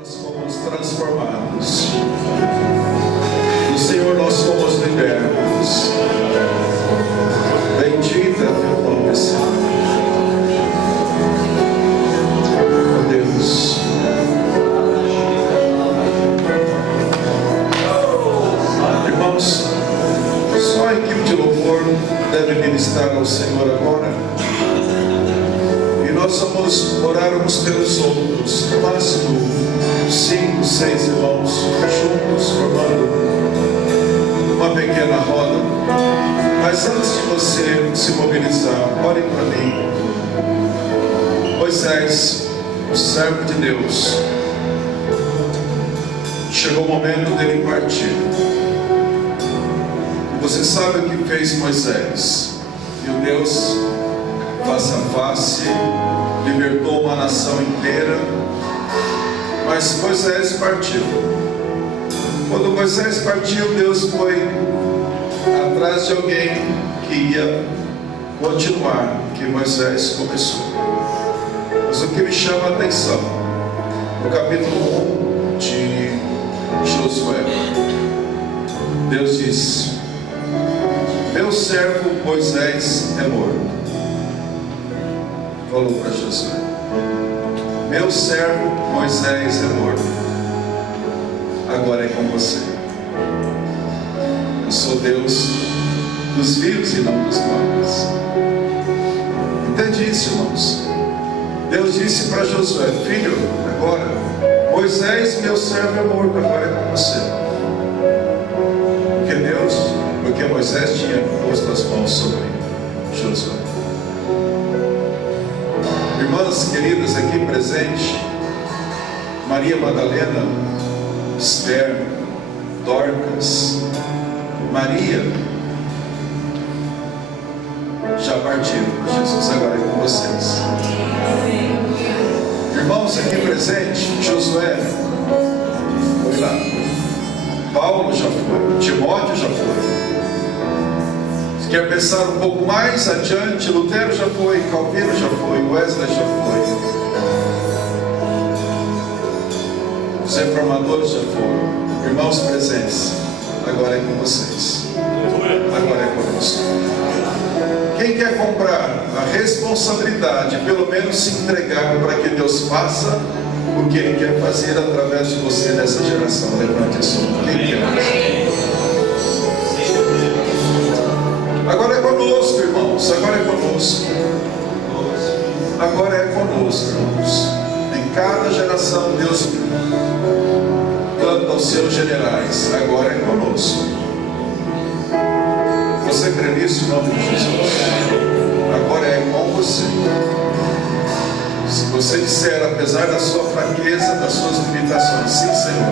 Nós fomos transformados. No Senhor nós fomos libertos. Bendita teu nome, Senhor. Oh Deus. Irmãos, só a equipe de louvor deve ministrar ao Senhor agora. E nós vamos orar uns pelos outros, no máximo 5, 6 irmãos juntos, formando uma pequena roda. Mas antes de você se mobilizar, ore para mim. Moisés, o servo de Deus, chegou o momento dele partir. E você sabe o que fez Moisés? E o Deus face a face libertou uma nação inteira. Mas Moisés partiu. Quando Moisés partiu, Deus foi atrás de alguém que ia continuar o que Moisés começou. Mas o que me chama a atenção, no capítulo 1 de Josué, Deus diz: meu servo Moisés é morto. Falou para Josué: meu servo Moisés é morto. Agora é com você. Eu sou Deus dos vivos e não dos mortos. Entende isso, irmãos? Deus disse para Josué: filho, agora Moisés, meu servo, é morto. Agora é com você. Porque Moisés tinha posto as mãos sobre Josué. Irmãs queridas aqui presentes, Maria Madalena, Esther, Dorcas, Maria, já partiram para Jesus. Agora é com vocês. Irmãos aqui presentes, Josué foi lá, Paulo já foi, Timóteo já foi. Quer pensar um pouco mais adiante, Lutero já foi, Calvino já foi, Wesley já foi, os reformadores já foram. Irmãos presentes, agora é com vocês. Agora é conosco. Quem quer comprar a responsabilidade, pelo menos se entregar para que Deus faça o que Ele quer fazer através de você nessa geração? Levante a sua mão. Quem quer? Agora é conosco, irmãos. Agora é conosco. Agora é conosco, irmãos. Em cada geração Deus planta os seus generais. Agora é conosco. Você crê nisso em nome de Jesus? Agora é com você. Se você disser, apesar da sua fraqueza, das suas limitações, sim, Senhor,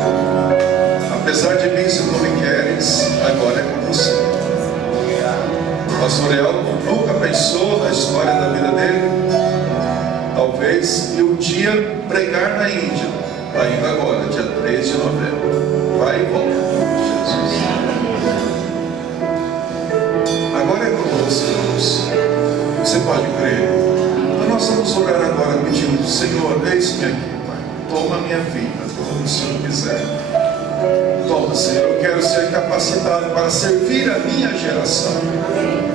apesar de mim, se tu me queres, agora é com você. O pastor Elton nunca pensou na história da vida dele, talvez, e um dia pregar na Índia, ainda agora, dia 3 de novembro. Vai e volta, Jesus. Agora é conosco, irmãos. Você pode crer. Então nós vamos orar agora pedindo: Senhor, eis-me aqui, Pai. Toma a minha vida, como o Senhor quiser. Toma, Senhor, eu quero ser capacitado para servir a minha geração.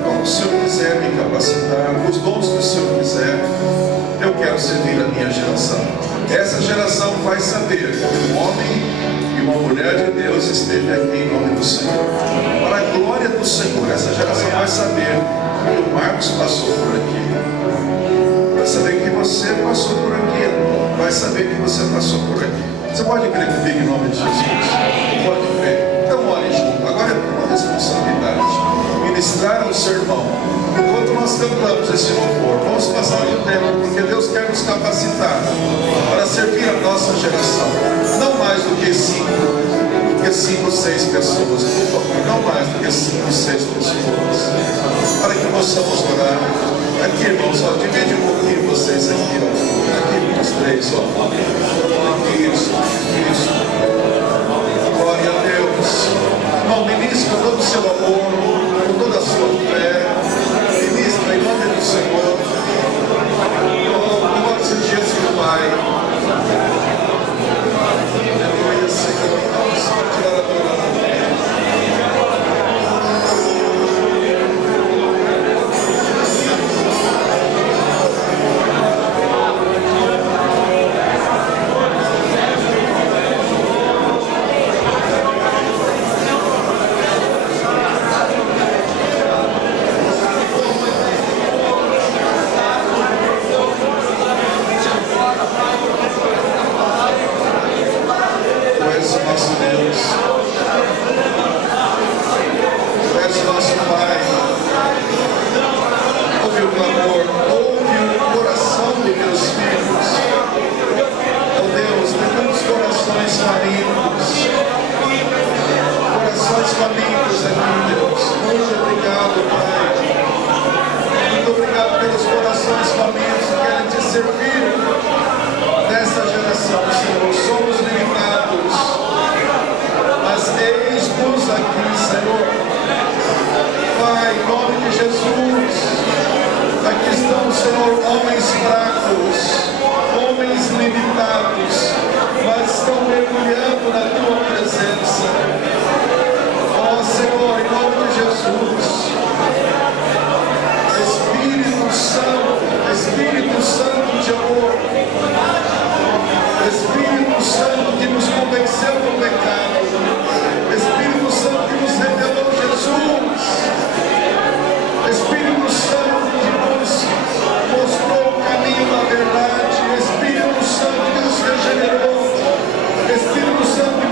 Como o Senhor quiser me capacitar, os dons que o Senhor quiser, eu quero servir a minha geração. Essa geração vai saber que um homem e uma mulher de Deus esteve aqui em nome do Senhor. Para a glória do Senhor, essa geração vai saber que o Marcos passou por aqui. Vai saber que você passou por aqui. Vai saber que você passou por aqui. Você pode crer comigo em nome de Jesus? Pode crer. Então olhe junto. Agora é uma responsabilidade ministrar um sermão. Enquanto nós cantamos esse louvor, vamos passar o tempo, porque Deus quer nos capacitar para servir a nossa geração. Não mais do que 5 ou 6 pessoas, por favor. Não mais do que 5 ou 6 pessoas. Para que possamos orar. Aqui, irmãos, ó, divide um pouquinho vocês aqui, ó. Aqui, os 3, ó. Isso. Glória a Deus. Irmão, ministra todo o seu amor, com toda a sua fé. Ministra em nome do Senhor. Oh, glória a Deus, Pai. Senhor, homens fracos, homens limitados, mas estão mergulhando na tua presença. Ó Senhor, em nome de Jesus, Espírito Santo de amor, Espírito Santo que nos convenceu do pecado, Espírito Santo que nos revelou Jesus, Espírito Santo que nos mostrou o caminho da verdade, Espírito Santo que nos regenerou, Espírito Santo que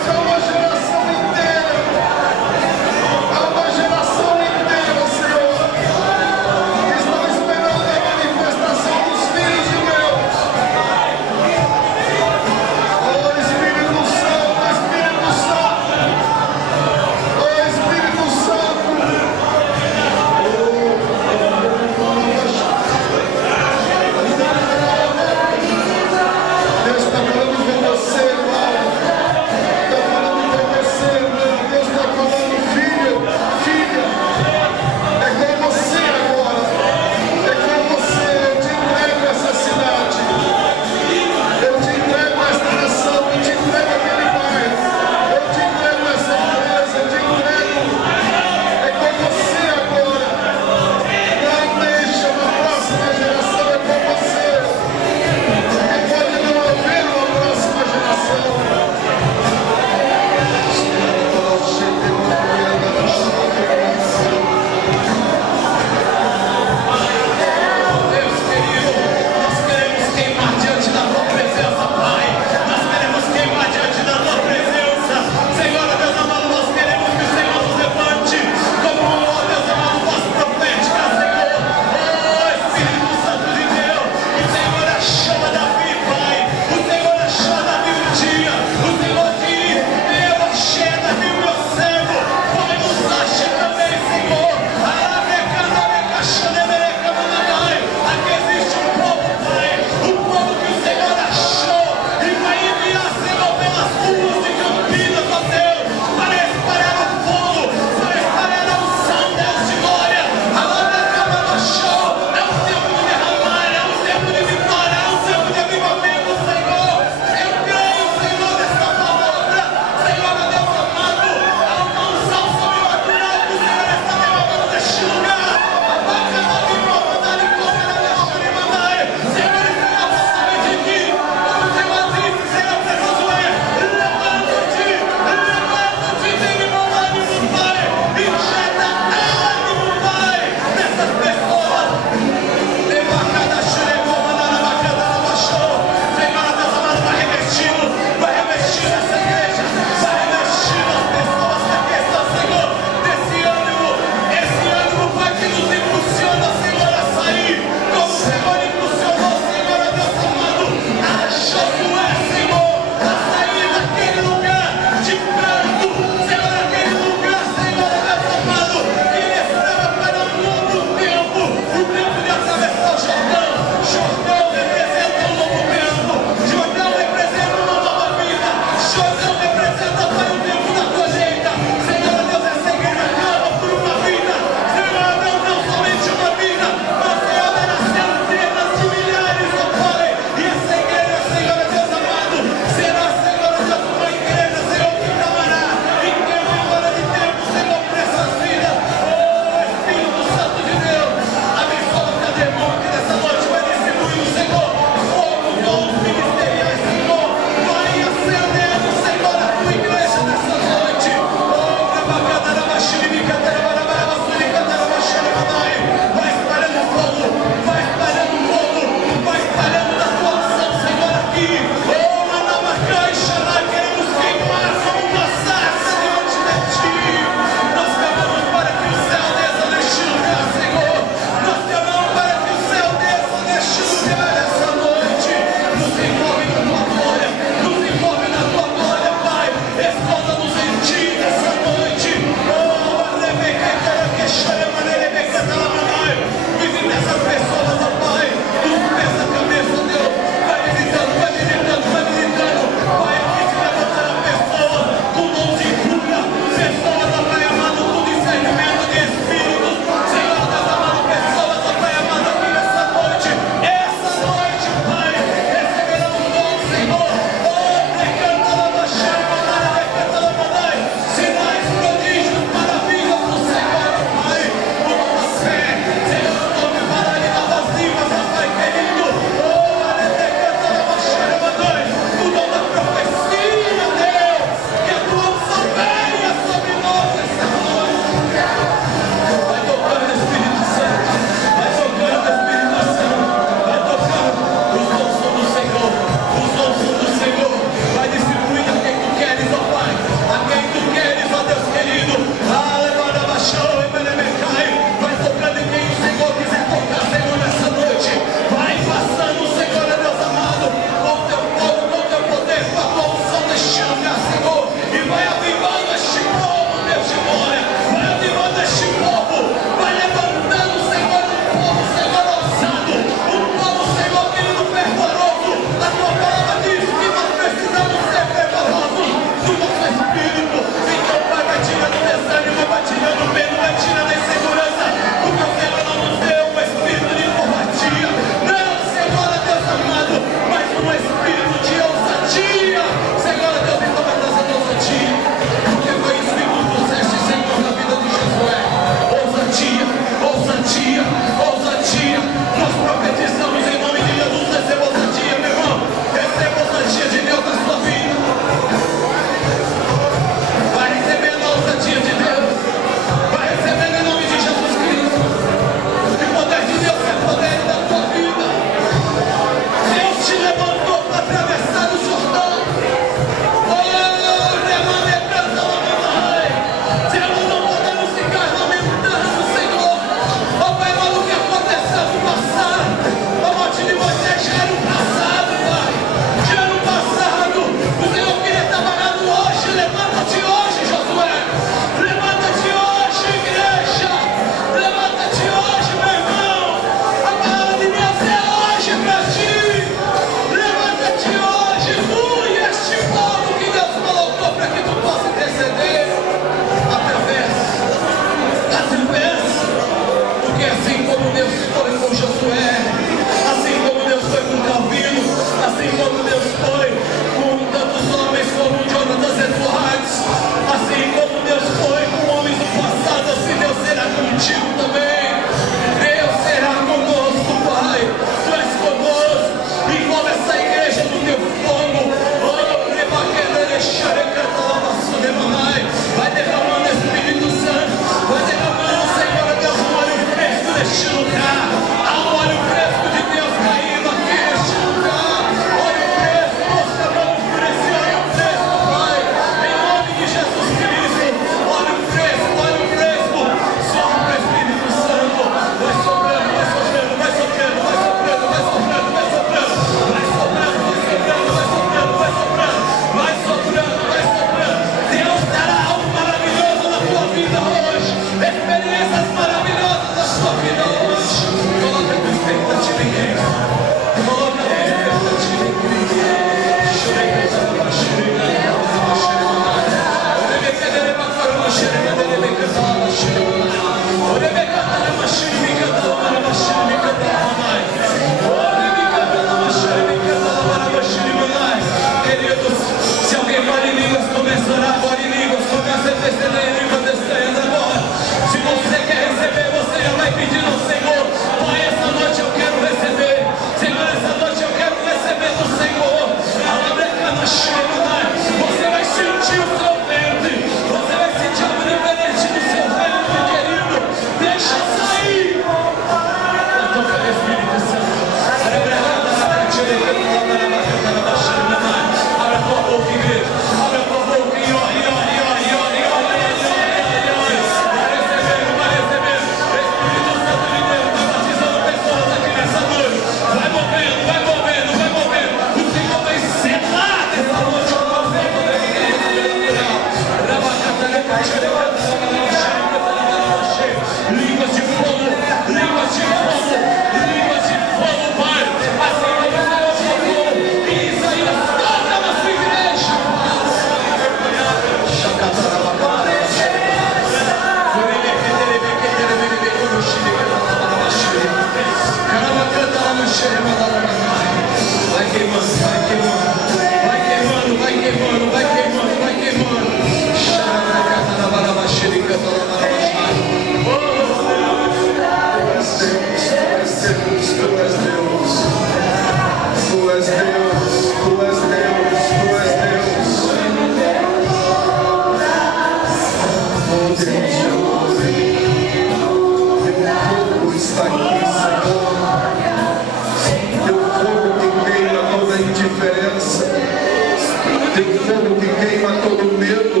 Teu fogo que queima todo medo.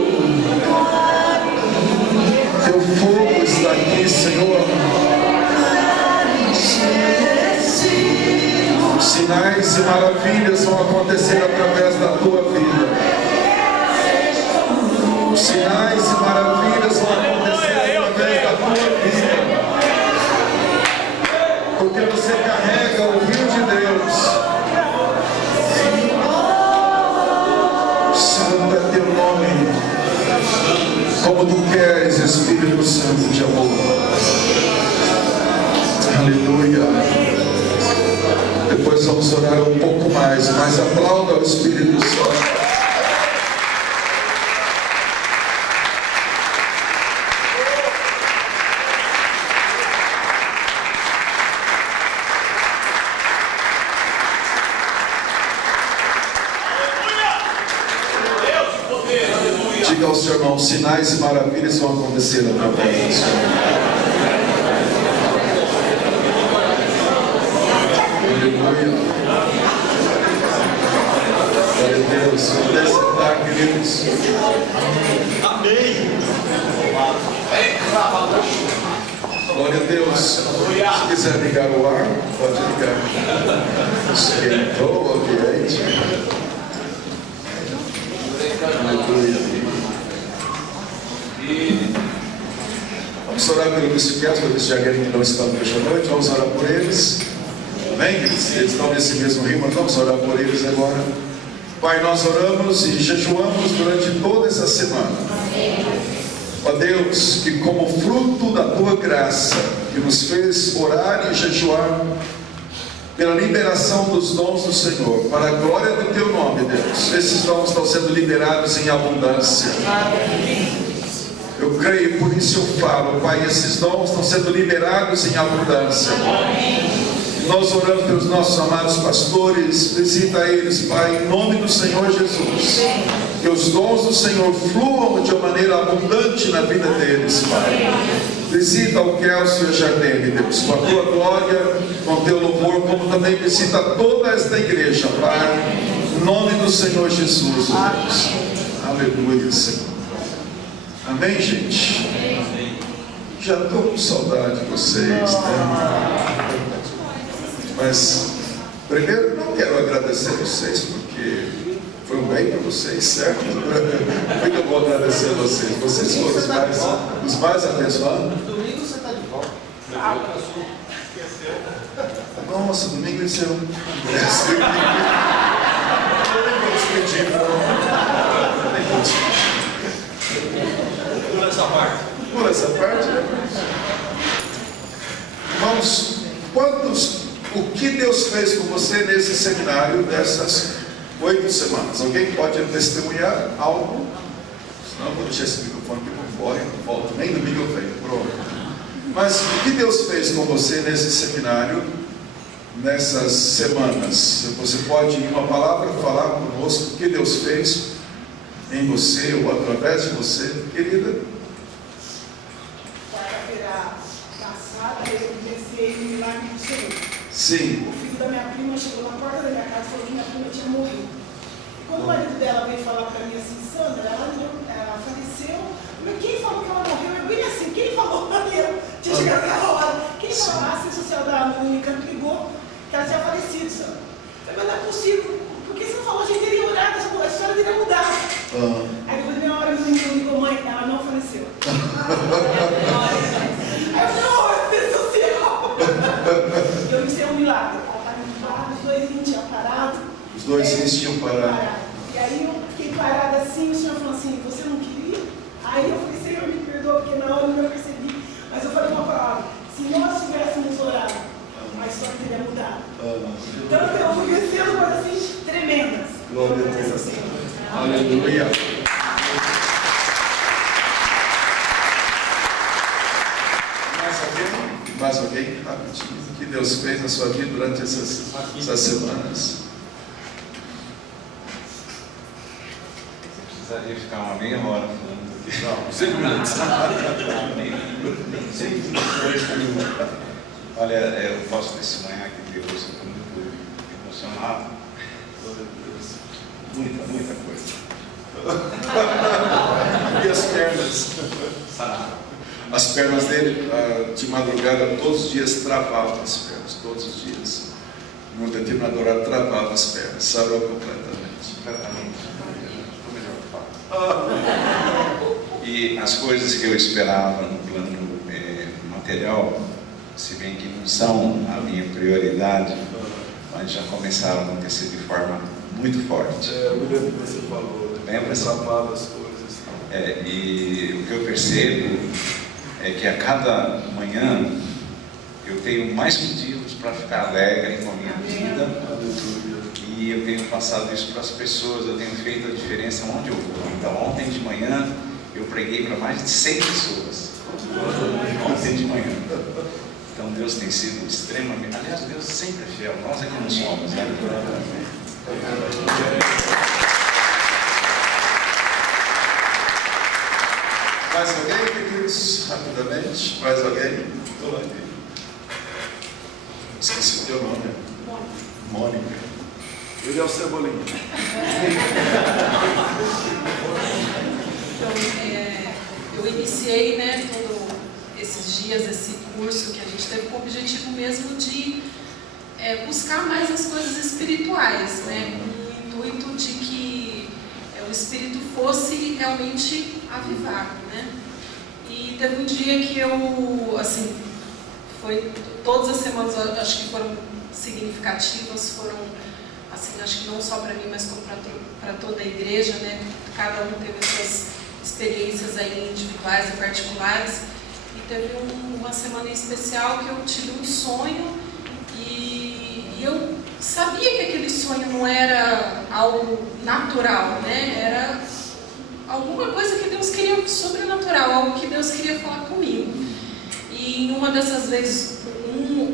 Teu fogo está aqui, Senhor. Sinais e maravilhas vão acontecer através da tua vida. Sinais e maravilhas vão acontecer através da tua vida. Porque você carrega o rio de Deus. Santo é teu nome. Como tu queres, Espírito Santo de amor. Aleluia. Depois vamos orar um pouco mais, mas aplauda o Espírito Santo. Diga ao seu irmão, sinais e maravilhas vão acontecer através do Senhor. Aleluia. Glória a Deus. Puder sentar, queridos. Amém. Glória a Deus. Se quiser ligar o ar, pode ligar. Esquentou o ambiente. Aleluia. Vamos orar pelo psiquiatra, pelo Jagueiro que não estão hoje à noite. Vamos orar por eles. Amém? Eles estão nesse mesmo rio, mas vamos orar por eles agora. Pai, nós oramos e jejuamos durante toda essa semana. Ó Deus, que como fruto da tua graça, que nos fez orar e jejuar pela liberação dos dons do Senhor, para a glória do teu nome, Deus, esses dons estão sendo liberados em abundância. Eu creio, por isso eu falo, Pai, esses dons estão sendo liberados em abundância. Nós oramos pelos nossos amados pastores, visita eles, Pai, em nome do Senhor Jesus. Que os dons do Senhor fluam de uma maneira abundante na vida deles, Pai. Visita o Kelso e a Jardine, Deus, com a tua glória, com o teu louvor, como também visita toda esta igreja, Pai, em nome do Senhor Jesus, Deus. Aleluia, Senhor. Amém, gente? Já estou com saudade de vocês, né? Mas, primeiro, não quero agradecer vocês, porque foi um bem para vocês, certo? Muito eu vou agradecer a vocês. Vocês foram os mais abençoados. Domingo você está de volta. Nossa, domingo isso é um congresso. Eu nem vou despedir, não. Nem vou despedir. Pula essa parte. Pula essa parte, né? Irmãos, o que Deus fez com você nesse seminário dessas 8 semanas? Alguém pode testemunhar algo? Senão eu vou deixar esse microfone aqui por fora, não volto, nem domingo eu venho, pronto. Mas o que Deus fez com você nesse seminário, nessas semanas? Você pode, em uma palavra, falar conosco o que Deus fez em você ou através de você, querida? Quarta-feira passada, eu vivenciei o milagre do Senhor. Sim. O filho da minha prima chegou na porta da minha casa e falou que minha prima tinha morrido. E quando o marido dela veio falar para mim assim, Sandra, ela faleceu. Mas quem falou que ela morreu? Eu bem assim, quem falou? Eu tinha chegado naquela hora. Quem falou? A assistente social da Unicamp ligou que ela tinha falecido, Sandra. Eu falei, mas não é possível. Porque você não falou, a gente teria orado, a história teria mudado. Aí depois de meia hora, meu menino ligou, mãe, ela não faleceu. Aí eu falei, oh, assistente social. Eu iniciei um milagre. Ela estava entubada, os dois rins tinham parado. Os dois rins tinham parado. E aí eu fiquei parada assim, o senhor falou assim, você não queria? Aí eu falei, Senhor, me perdoa, porque na hora eu não percebi. Mas eu falei uma palavra, se nós tivéssemos orado, a história teria mudado. Então eu fui vencendo coisas assim tremendas. Glória a Deus. Aleluia. Mais alguém? Rapidinho. O que Deus fez na sua vida durante essas semanas? Precisaria ficar uma meia hora falando aqui. Não, 5 minutos. Olha, eu posso testemunhar que Deus, eu estou muito emocionado. Muita coisa. E as pernas? As pernas dele, de madrugada, todos os dias travavam as pernas, todos os dias. No determinado horário travava as pernas, sarou completamente. E as coisas que eu esperava no plano material, se bem que não são a minha prioridade, mas já começaram a acontecer de forma muito forte. Eu me lembro que você falou, travava as coisas. E o que eu percebo é que a cada manhã eu tenho mais motivos para ficar alegre com a minha vida. E eu tenho passado isso para as pessoas, eu tenho feito a diferença onde eu vou. Então ontem de manhã eu preguei para mais de 100 pessoas. Ontem de manhã. Então Deus tem sido extremamente... Aliás, Deus sempre é fiel, nós aqui não somos, né? Mais alguém, queridos? Rapidamente. Mais alguém? Estou aqui. Esqueci o teu nome. Mônica. Ele é o Cebolinha. Então, eu iniciei, né, todos esses dias, esse curso que a gente teve com o objetivo mesmo de buscar mais as coisas espirituais, né, com o intuito de que o Espírito fosse realmente avivado, né. E teve um dia que eu, assim, foi todas as semanas, acho que foram significativas, foram, assim, acho que não só para mim, mas como para toda a igreja, né? Cada um teve suas experiências aí individuais e particulares. E teve uma semana em especial que eu tive um sonho e eu sabia que aquele sonho não era algo natural, né? Era alguma coisa que Deus queria sobrenatural, algo que Deus queria falar comigo. E em uma dessas vezes,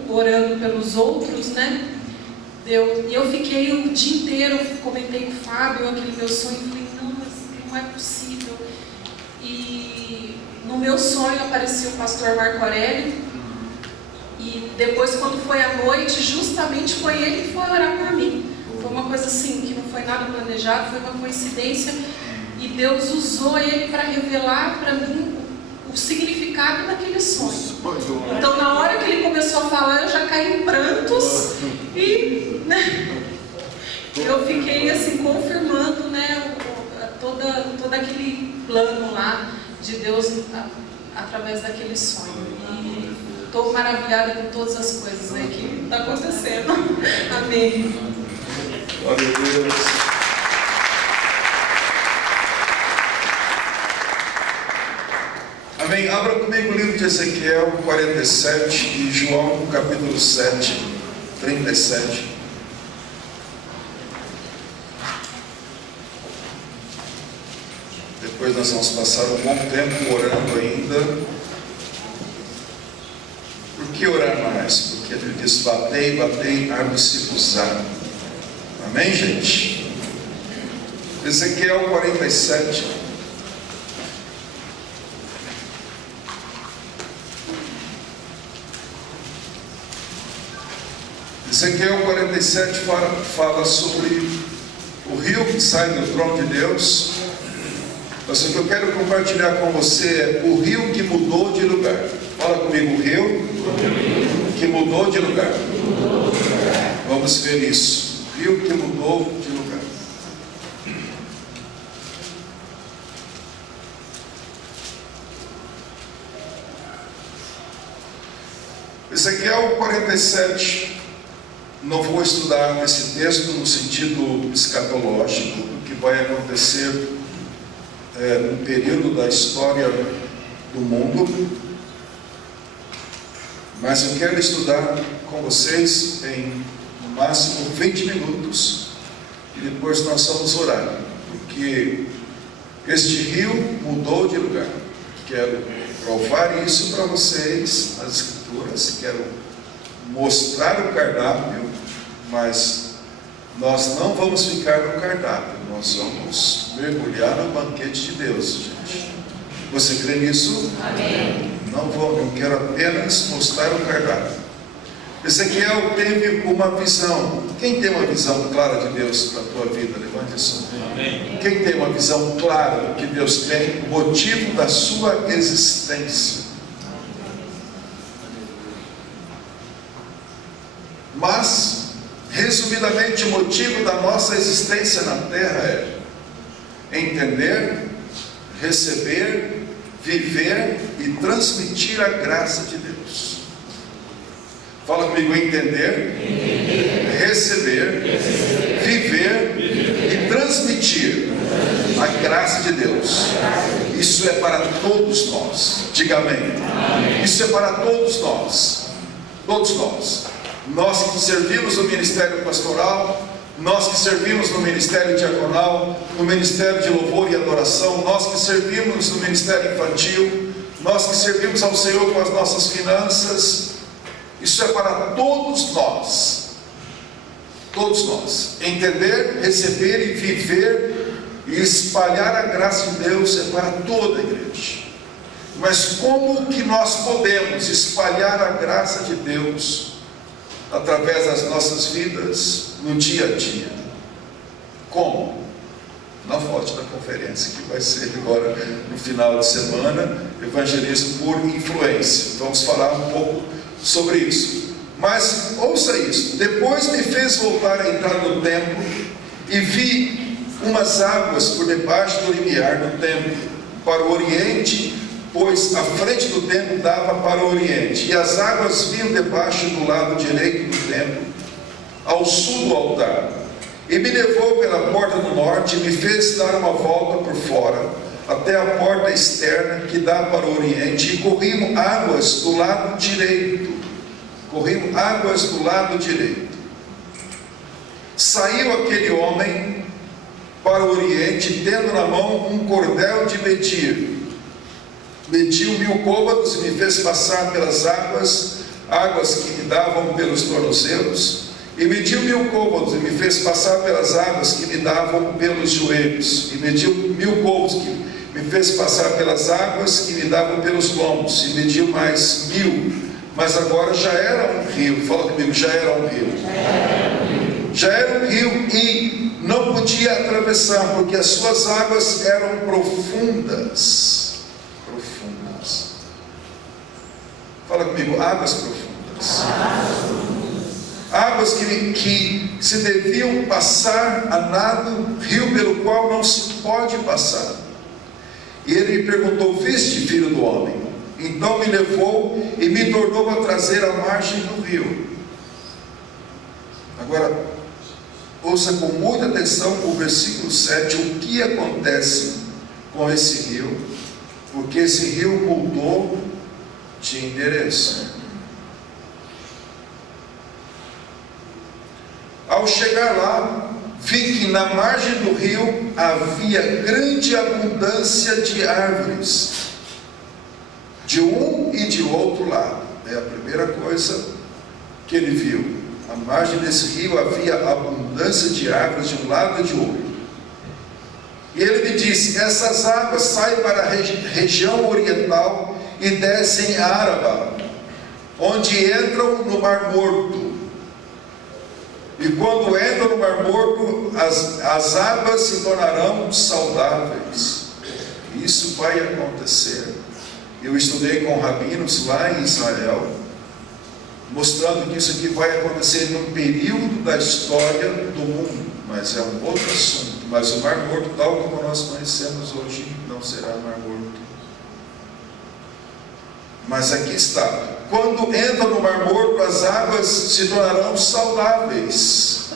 orando pelos outros, né? Eu fiquei o dia inteiro, comentei com o Fábio aquele meu sonho, e falei, não é possível. E no meu sonho apareceu o pastor Marco Aurélio, e depois, quando foi à noite, justamente foi ele que foi orar por mim. Foi uma coisa assim, que não foi nada planejado, foi uma coincidência, e Deus usou ele para revelar para mim o significado daquele sonho. Então, na hora que ele começou a falar, eu já caí em prantos e, né, eu fiquei assim confirmando, né, todo aquele plano lá de Deus através daquele sonho. E estou maravilhada com todas as coisas, né, que está acontecendo. Amém. Glória a Deus. Amém. Abra comigo o livro de Ezequiel 47 e João capítulo 7, 37. Depois nós vamos passar um bom tempo orando ainda. Por que orar mais? Porque ele diz, batei, batei, abre-se-vos-á. Amém, gente? Ezequiel 47. Ezequiel 47 fala sobre o rio que sai do trono de Deus. Mas o que eu quero compartilhar com você é o rio que mudou de lugar. Fala comigo, o rio que mudou de lugar. Vamos ver isso. O rio que mudou de lugar. Ezequiel 47. Não vou estudar esse texto no sentido escatológico, do que vai acontecer num período da história do mundo, mas eu quero estudar com vocês em no máximo 20 minutos e depois nós vamos orar, porque este rio mudou de lugar. Quero provar isso para vocês nas Escrituras, quero mostrar o cardápio, mas nós não vamos ficar no cardápio, nós vamos mergulhar no banquete de Deus, gente. Você crê nisso? Amém. Não quero apenas mostrar o cardápio. Ezequiel teve uma visão. Quem tem uma visão clara de Deus para a tua vida? Levante a sua mão. Amém. Quem tem uma visão clara do que Deus tem, o motivo da sua existência. Mas, resumidamente, o motivo da nossa existência na terra é entender, receber, viver e transmitir a graça de Deus. Fala comigo: entender, receber, viver e transmitir a graça de Deus. Isso é para todos nós. Diga amém. Isso é para todos nós. Todos nós. Nós que servimos no ministério pastoral, nós que servimos no ministério diaconal, no ministério de louvor e adoração, nós que servimos no ministério infantil, nós que servimos ao Senhor com as nossas finanças. Isso é para todos nós. Todos nós. Entender, receber e viver e espalhar a graça de Deus é para toda a igreja. Mas como que nós podemos espalhar a graça de Deus através das nossas vidas no dia a dia? Como? Na foto da conferência que vai ser agora no final de semana, evangelismo por influência. Vamos falar um pouco sobre isso. Mas ouça isso: depois me fez voltar a entrar no templo e vi umas águas por debaixo do limiar do templo para o oriente, pois a frente do templo dava para o oriente, e as águas vinham debaixo do lado direito do templo, ao sul do altar. E me levou pela porta do norte e me fez dar uma volta por fora, até a porta externa que dá para o oriente, e corriam águas do lado direito. Corriam águas do lado direito. Saiu aquele homem para o oriente, tendo na mão um cordel de medir. Mediu 1000 côvados e me fez passar pelas águas que me davam pelos tornozelos. E mediu 1000 côvados e me fez passar pelas águas que me davam pelos joelhos. E mediu 1000 côvados que me fez passar pelas águas que me davam pelos lombos. E mediu mais 1000. Mas agora já era um rio. Fala comigo: já era um rio. Já era um rio e não podia atravessar, porque as suas águas eram profundas. Profundas. Fala comigo: águas profundas. Águas que se deviam passar a nado, rio pelo qual não se pode passar. E ele me perguntou: viste, filho do homem? Então me levou e me tornou a trazer à margem do rio. Agora, ouça com muita atenção o versículo 7, o que acontece com esse rio, porque esse rio mudou de endereço. Ao chegar lá, vi que na margem do rio havia grande abundância de árvores, de um e de outro lado. É a primeira coisa que ele viu. À margem desse rio havia abundância de árvores de um lado e de outro. E ele me disse: essas águas saem para a região oriental e descem em Araba, onde entram no Mar Morto. E quando entram no Mar Morto, as águas se tornarão saudáveis. Isso vai acontecer. Eu estudei com rabinos lá em Israel, mostrando que isso aqui vai acontecer num período da história do mundo, mas é um outro assunto. Mas o Mar Morto, tal como nós conhecemos hoje, não será Mar Morto. Mas aqui está: quando entra no Mar Morto, as águas se tornarão saudáveis.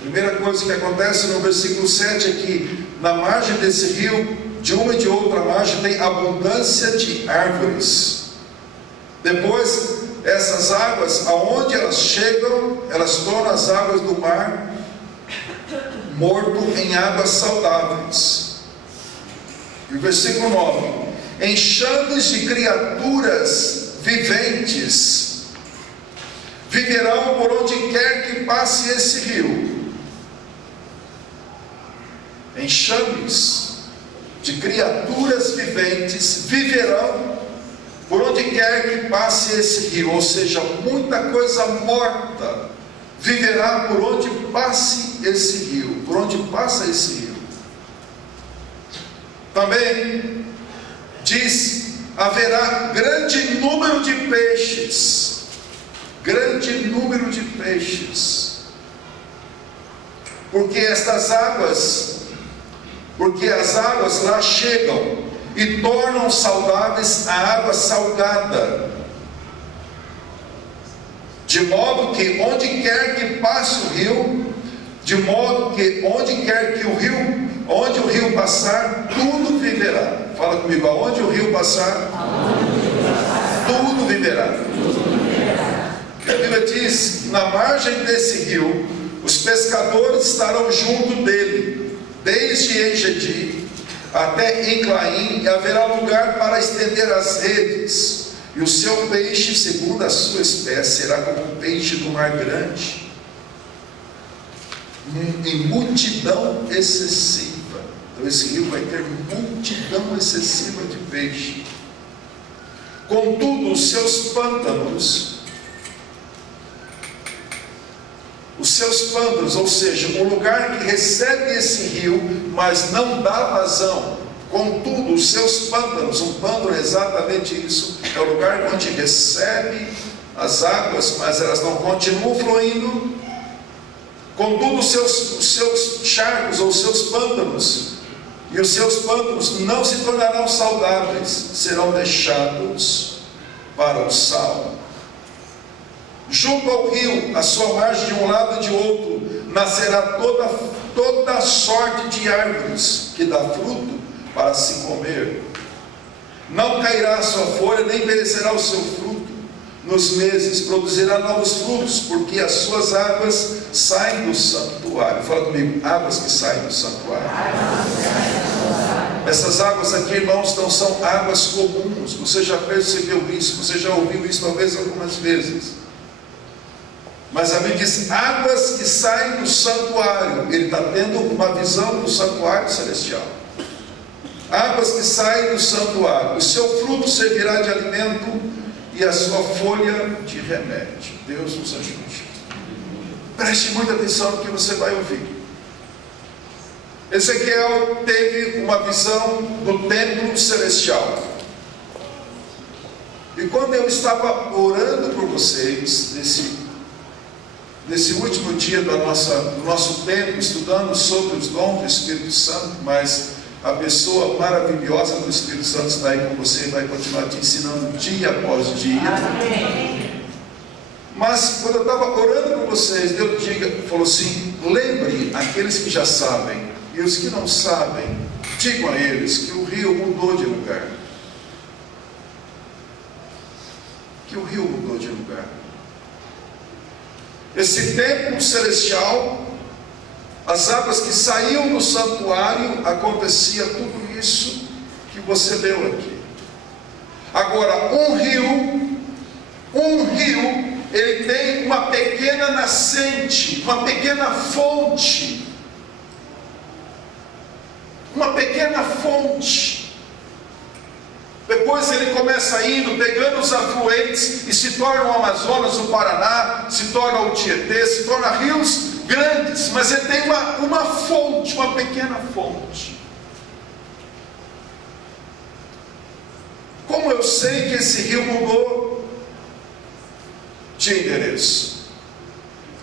Primeira coisa que acontece no versículo 7 é que na margem desse rio, de uma e de outra margem, tem abundância de árvores. Depois, essas águas, aonde elas chegam, elas tornam as águas do Mar Morto em águas saudáveis. E o versículo 9: enxames de criaturas viventes viverão por onde quer que passe esse rio. Enxames de criaturas viventes viverão por onde quer que passe esse rio, ou seja, muita coisa morta viverá por onde passe esse rio, por onde passa esse rio. Também diz: haverá grande número de peixes, grande número de peixes, porque as águas lá chegam e tornam saudáveis a água salgada, de modo que onde quer que passe o rio, onde o rio passar, tudo viverá. Fala comigo: aonde o rio passar, tudo viverá. A Bíblia diz que na margem desse rio, os pescadores estarão junto dele, desde Engedi até Enclaim, e haverá lugar para estender as redes, e o seu peixe, segundo a sua espécie, será como um peixe do mar grande, em multidão excessiva. Então esse rio vai ter multidão excessiva de peixe. Contudo, os seus pântanos, ou seja, o lugar que recebe esse rio, mas não dá vazão. Contudo, os seus pântanos, um pântano é exatamente isso, é o lugar onde recebe as águas, mas elas não continuam fluindo. Contudo, os seus charcos, ou os seus pântanos, e os seus pântanos não se tornarão saudáveis, serão deixados para o sal. Junto ao rio, a sua margem de um lado e de outro, nascerá toda sorte de árvores que dá fruto para se comer. Não cairá a sua folha, nem perecerá o seu fruto nos meses, produzirá novos frutos, porque as suas águas saem do santuário. Fala comigo: águas que saem do santuário. Essas águas aqui, irmãos, não são águas comuns. Você já percebeu isso, você já ouviu isso talvez algumas vezes. Mas a Bíblia diz: águas que saem do santuário. Ele está tendo uma visão do santuário celestial. Águas que saem do santuário. O seu fruto servirá de alimento e a sua folha de remédio. Deus nos ajude. Preste muita atenção no que você vai ouvir. Ezequiel teve uma visão do templo celestial. E quando eu estava orando por vocês, nesse último dia do nosso tempo, estudando sobre os dons do Espírito Santo, mas a pessoa maravilhosa do Espírito Santo está aí com você e vai continuar te ensinando dia após dia. Amém. Mas quando eu estava orando por vocês, Deus falou assim: lembre aqueles que já sabem, e os que não sabem, digam a eles que o rio mudou de lugar. Que o rio mudou de lugar. Esse templo celestial, as águas que saíam do santuário, acontecia tudo isso que você leu aqui. Agora, um rio, ele tem uma pequena nascente, uma pequena fonte. Uma pequena fonte. Depois ele começa indo, pegando os afluentes, e se torna o Amazonas, o Paraná, se torna o Tietê, se torna rios grandes, mas ele tem uma fonte, uma pequena fonte. Como eu sei que esse rio mudou de endereço?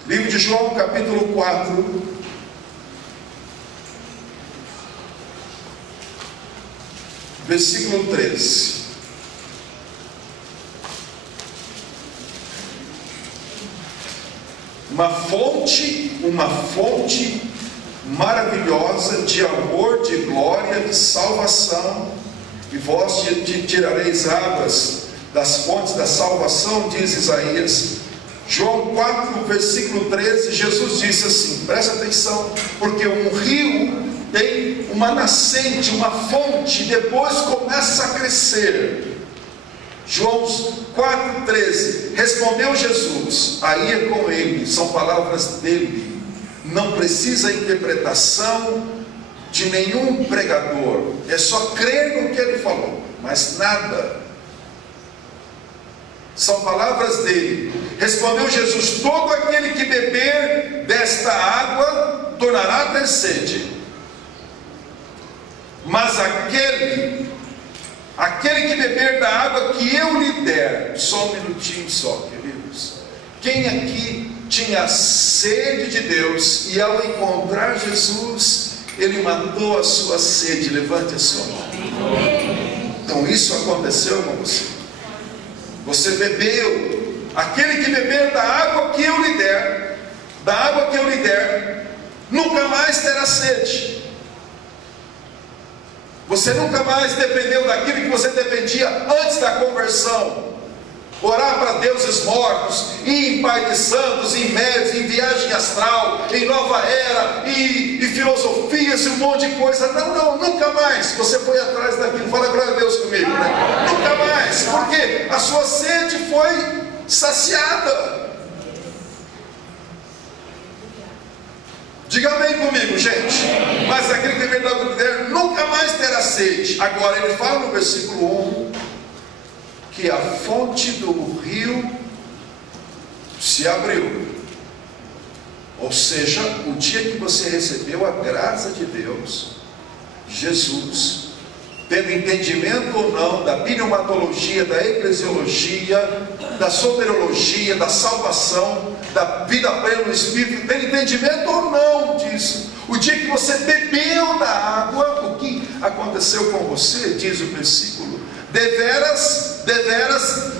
Livro de João, capítulo 4, versículo 13. Uma fonte maravilhosa de amor, de glória, de salvação, e vós tirareis águas das fontes da salvação, diz Isaías. João 4, versículo 13, Jesus disse assim, presta atenção, porque um rio tem uma nascente, uma fonte, e depois começa a crescer. João 4,13, respondeu Jesus, aí é com ele, são palavras dele, não precisa interpretação de nenhum pregador, é só crer no que ele falou, mas nada São palavras dele. Respondeu Jesus: todo aquele que beber desta água tornará a ter sede. Mas aquele que beber da água que eu lhe der, só um minutinho só, queridos. Quem aqui tinha sede de Deus e ao encontrar Jesus, ele matou a sua sede? Levante a sua mão. Então isso aconteceu com você. Você bebeu. Aquele que beber da água que eu lhe der, nunca mais terá sede. Você nunca mais dependeu daquilo que você dependia antes da conversão. Orar para deuses mortos, ir em Pai de Santos, em médios, em viagem astral, em nova era, e filosofias e um monte de coisa. Não, nunca mais você foi atrás daquilo. Fala glória a Deus comigo, né? Nunca mais, porque a sua sede foi saciada. Diga amém comigo, gente. Mas aquele que beber da água nunca mais terá sede. Agora ele fala no versículo 1 que a fonte do rio se abriu. Ou seja, o dia que você recebeu a graça de Deus, Jesus, tendo entendimento ou não da pneumatologia, da eclesiologia, da soteriologia, da salvação, da vida plena no Espírito, tendo entendimento ou não disso, o dia que você bebeu da água, o que aconteceu com você? Diz o versículo: deveras,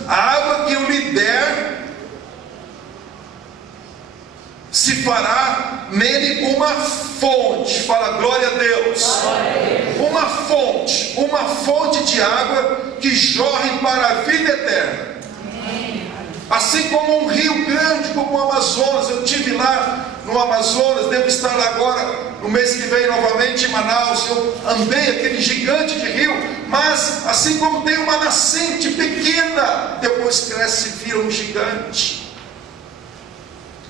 a água que eu lhe der, se fará nele uma fonte. Fala glória a Deus. Uma fonte de água que jorre para a vida eterna. Assim como um rio grande como o Amazonas. Eu estive lá no Amazonas, devo estar lá agora no mês que vem novamente em Manaus. Eu andei aquele gigante de rio, mas assim como tem uma nascente pequena, depois cresce e vira um gigante.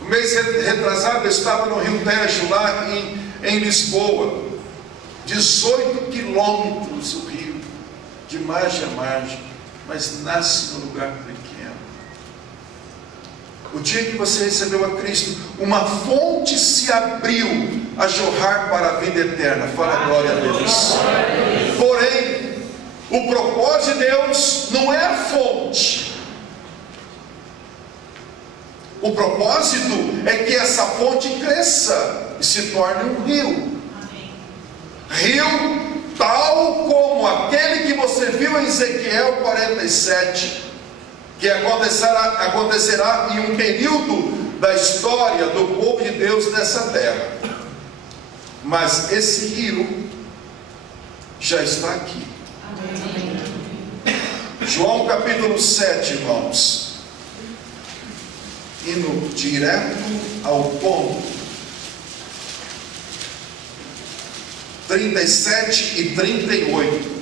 No mês retrasado eu estava no Rio Tejo, lá em Lisboa. 18 quilômetros o rio, de margem a margem, mas nasce num lugar pequeno. O dia que você recebeu a Cristo, uma fonte se abriu a jorrar para a vida eterna. Fala glória a Deus. Porém, o propósito de Deus não é a fonte. O propósito é que essa fonte cresça e se torne um rio. Rio tal como aquele que você viu em Ezequiel 47, que acontecerá em um período da história do povo de Deus nessa terra. Mas esse rio já está aqui. João capítulo 7, irmãos, indo direto ao ponto, 37 e 38.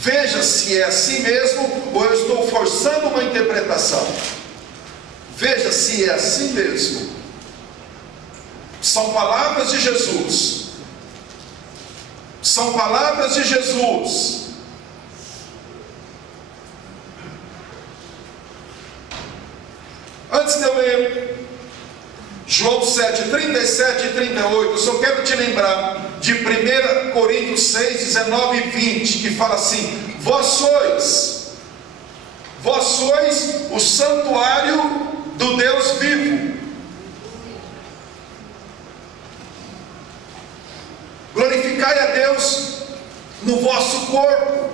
Veja se é assim mesmo ou eu estou forçando uma interpretação. Veja se é assim mesmo. São palavras de Jesus. São palavras de Jesus. Antes de eu ler João 7, 37 e 38, eu só quero te lembrar de 1 Coríntios 6, 19 e 20, que fala assim: vós sois o santuário do Deus vivo. Glorificai a Deus no vosso corpo,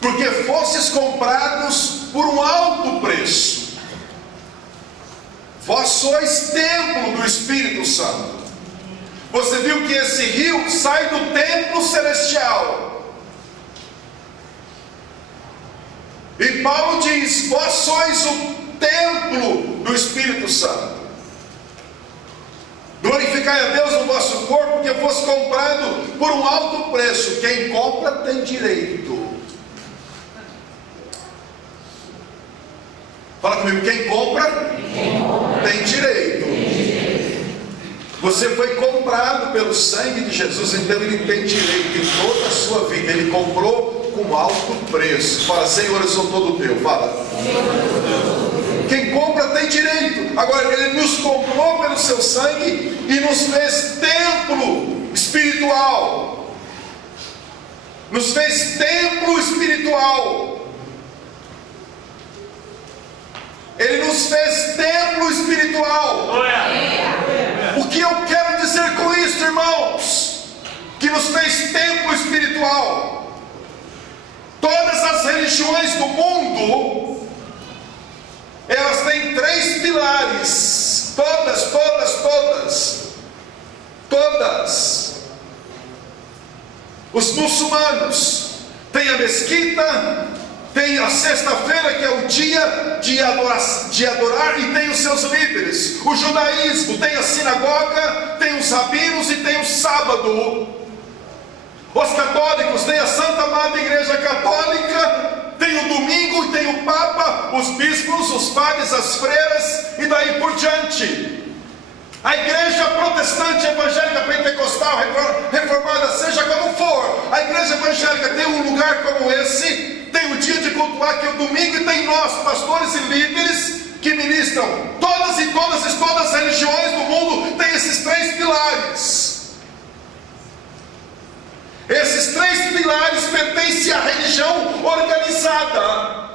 porque fostes comprados por um alto preço. Vós sois templo do Espírito Santo. Você viu que esse rio sai do templo celestial. E Paulo diz: vós sois o templo do Espírito Santo. Glorificai a Deus no vosso corpo, porque fosse comprado por um alto preço. Quem compra tem direito. Fala comigo, quem compra tem direito. Você foi comprado pelo sangue de Jesus, então ele tem direito em toda a sua vida. Ele comprou com alto preço. Fala, Senhor, eu sou todo teu. Fala. Quem compra tem direito. Agora, Ele nos comprou pelo seu sangue e nos fez templo espiritual. Nos fez templo espiritual. Ele nos fez templo espiritual. O que eu quero dizer com isso, irmãos? Que nos fez templo espiritual. Todas as religiões do mundo, elas têm 3 pilares. Todas. Os muçulmanos têm a mesquita, tem a sexta-feira, que é o dia de adorar, e tem os seus líderes. O judaísmo tem a sinagoga, tem os rabinos e tem o sábado. Os católicos têm a Santa Madre Igreja Católica, tem o domingo e tem o Papa, os bispos, os padres, as freiras e daí por diante. A igreja protestante, evangélica, pentecostal, reformada, seja como for, a igreja evangélica tem um lugar como esse, tem o dia de cultuar, que é o domingo, e tem nós, pastores e líderes, que ministram. Todas as religiões do mundo têm esses 3 pilares. Esses 3 pilares pertencem à religião organizada,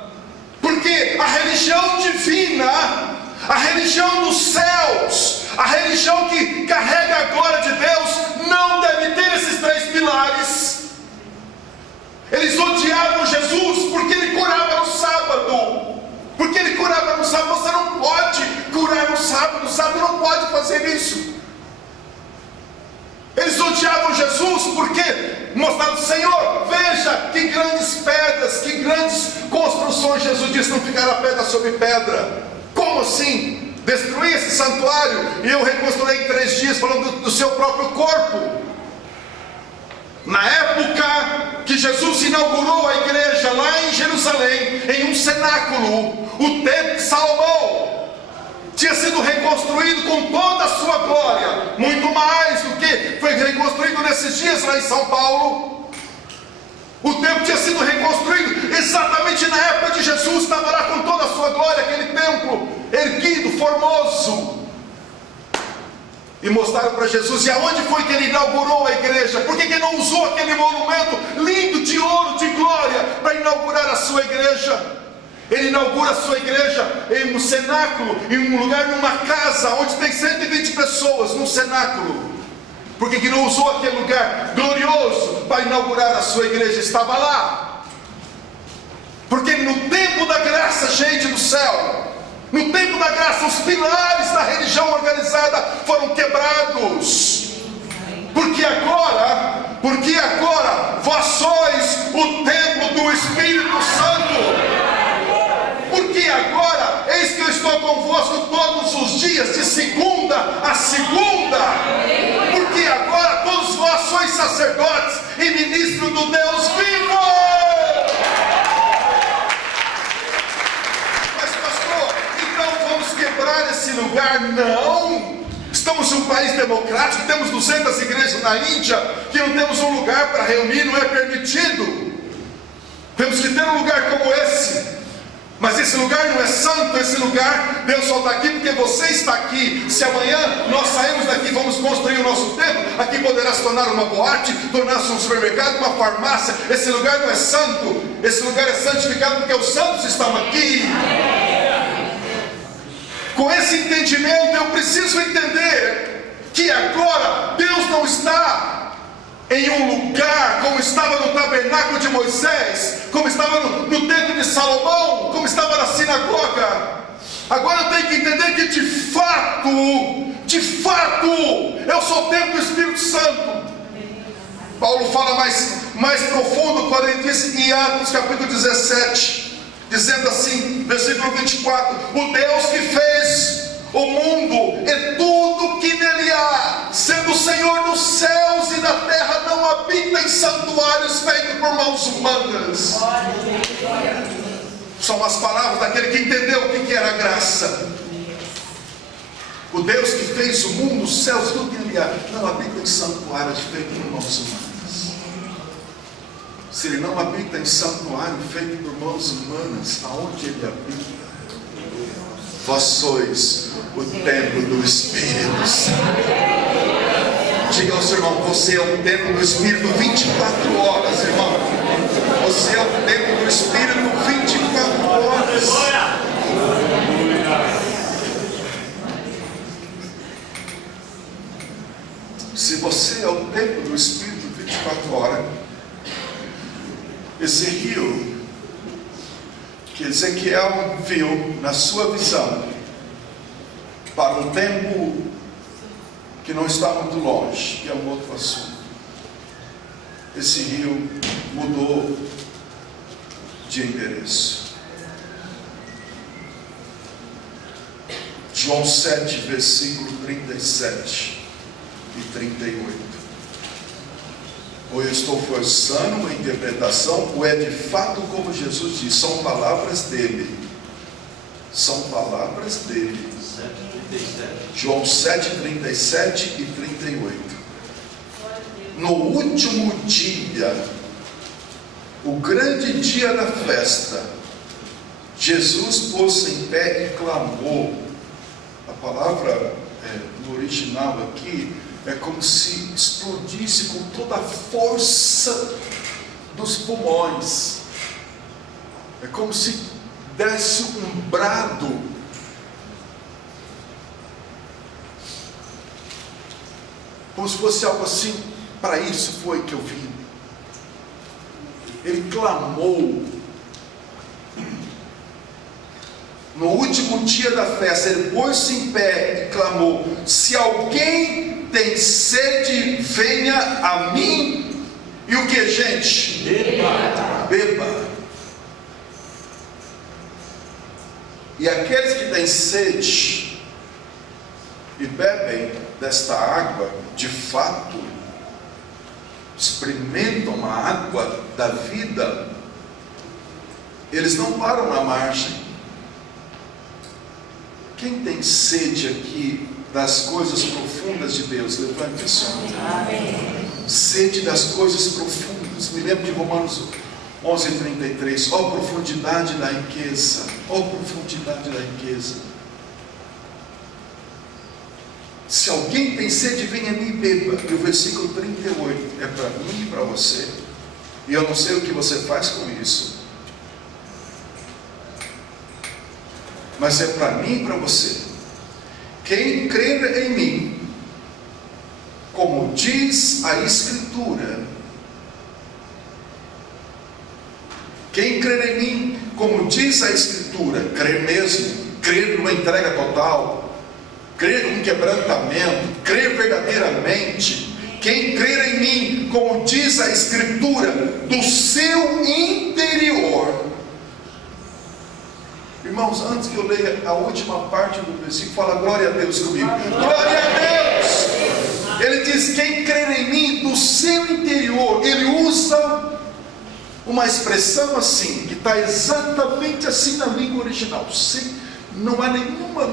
porque a religião divina, a religião dos céus, a religião que carrega a glória de Deus, não deve ter esses 3 pilares. Eles odiavam Jesus porque Ele curava no sábado. Porque Ele curava no sábado. Você não pode curar no sábado. No sábado não pode fazer isso. Eles odiavam Jesus porque mostraram, Senhor, veja que grandes pedras, que grandes construções. Jesus disse, não ficará pedra sobre pedra. Como assim? Destruir esse santuário e eu reconstruí em 3 dias, falando do seu próprio corpo. Na época que Jesus inaugurou a igreja lá em Jerusalém, em um cenáculo, o templo de Salomão tinha sido reconstruído com toda a sua glória, muito mais do que foi reconstruído nesses dias lá em São Paulo. O templo tinha sido reconstruído exatamente na época de Jesus, estava lá com toda a sua glória, aquele templo erguido, formoso. E mostraram para Jesus, e aonde foi que Ele inaugurou a igreja? Por que Ele não usou aquele monumento lindo de ouro, de glória, para inaugurar a sua igreja? Ele inaugura a sua igreja em um cenáculo, em um lugar, numa casa, onde tem 120 pessoas, num cenáculo. Por que não usou aquele lugar glorioso para inaugurar a sua igreja? Estava lá. Porque no tempo da graça, gente do céu, no tempo da graça, os pilares da religião organizada foram quebrados. Porque agora vós sois o templo do Espírito Santo. Porque agora, eis que eu estou convosco todos os dias, de segunda a segunda. Porque agora todos vós sois sacerdotes e ministros do Deus vivo. Mas pastor, então vamos quebrar esse lugar? Não. Estamos em um país democrático, temos 200 igrejas na Índia, que não temos um lugar para reunir, não é permitido. Temos que ter um lugar como esse. Mas esse lugar não é santo, esse lugar, Deus só está aqui porque você está aqui. Se amanhã nós saímos daqui, vamos construir o nosso templo, aqui poderá se tornar uma boate, tornar-se um supermercado, uma farmácia. Esse lugar não é santo, esse lugar é santificado porque os santos estão aqui. Com esse entendimento eu preciso entender que agora Deus não está em um lugar como estava no tabernáculo de Moisés, como estava no templo de Salomão, como estava na sinagoga. Agora eu tenho que entender que de fato, eu sou o templo do Espírito Santo. Paulo fala mais profundo quando ele diz em Atos capítulo 17, dizendo assim, versículo 24: o Deus que fez o mundo e tudo que nele há, sendo o Senhor dos céus e da terra, não habita em santuários feitos por mãos humanas. São as palavras daquele que entendeu o que era graça. O Deus que fez o mundo, os céus, tudo que nele há, não habita em santuários feitos por mãos humanas. Se Ele não habita em santuário feito por mãos humanas, aonde Ele habita? Vós sois o templo do Espírito Santo. Diga ao seu irmão: você é o templo do Espírito 24 horas, irmão. Você é o templo do Espírito 24 horas. Se você é o templo do Espírito 24 horas, esse rio que Ezequiel viu na sua visão, para um tempo que não está muito longe, que é um outro assunto, esse rio mudou de endereço. João 7, versículo 37 e 38. Ou eu estou forçando uma interpretação, ou é de fato como Jesus diz, são palavras dele. São palavras dele. 7:37. João 7, 37 e 38. No último dia, o grande dia da festa, Jesus pôs-se em pé e clamou. A palavra no original aqui é como se explodisse com toda a força dos pulmões. É como se desse um brado. Como se fosse algo assim. Para isso foi que eu vim. Ele clamou. No último dia da festa, ele pôs-se em pé e clamou: se alguém tem sede, venha a mim. E o que, gente? Beba. Beba. E aqueles que têm sede e bebem desta água, de fato, experimentam a água da vida, eles não param na margem. Quem tem sede aqui das coisas profundas de Deus, levante a sua mão. Amém. Sede das coisas profundas. Me lembro de Romanos 11:33. Ó profundidade da riqueza, ó profundidade da riqueza. Se alguém tem sede, venha a mim e beba. E o versículo 38 é para mim e para você. E eu não sei o que você faz com isso, mas é para mim e para você. Quem crer em mim, como diz a Escritura, quem crer em mim, como diz a Escritura, crer mesmo, crer numa entrega total, crer num quebrantamento, crer verdadeiramente. Quem crer em mim, como diz a Escritura, do seu interior. Irmãos, antes que eu leia a última parte do versículo, fala glória a Deus comigo. Glória a Deus! Ele diz: quem crer em mim, do seu interior. Ele usa uma expressão assim, que está exatamente assim na língua original. Não há nenhuma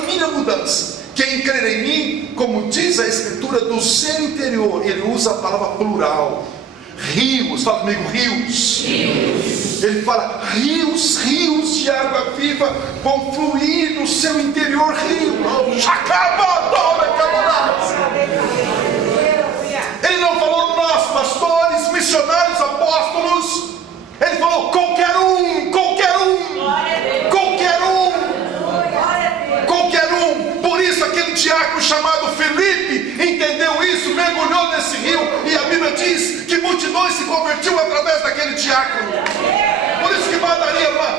mínima mudança. Quem crer em mim, como diz a Escritura, do seu interior. Ele usa a palavra plural. Rios, fala comigo, rios. Ele fala: rios de água viva vão fluir no seu interior. Ele não falou nós, pastores, missionários, apóstolos. Ele falou qualquer um. Por isso aquele diácono chamado Felipe entendeu isso, mergulhou nesse rio, e a Bíblia diz que multidões se convertiu através daquele diácono. Por isso que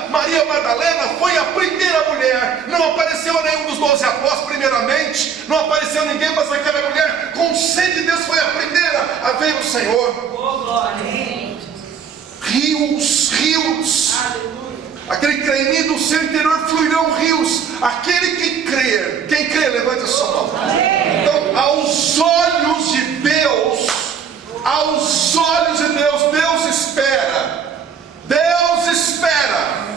Maria Madalena foi a primeira mulher. Não apareceu nenhum dos 12 apóstolos primeiramente, não apareceu ninguém, mas aquela mulher com sede de Deus foi a primeira a ver o Senhor. Rios. Aquele que crê em mim, do seu interior fluirão rios. Aquele que crer, quem crê, levante a sua mão. Então, aos olhos de Deus, Deus espera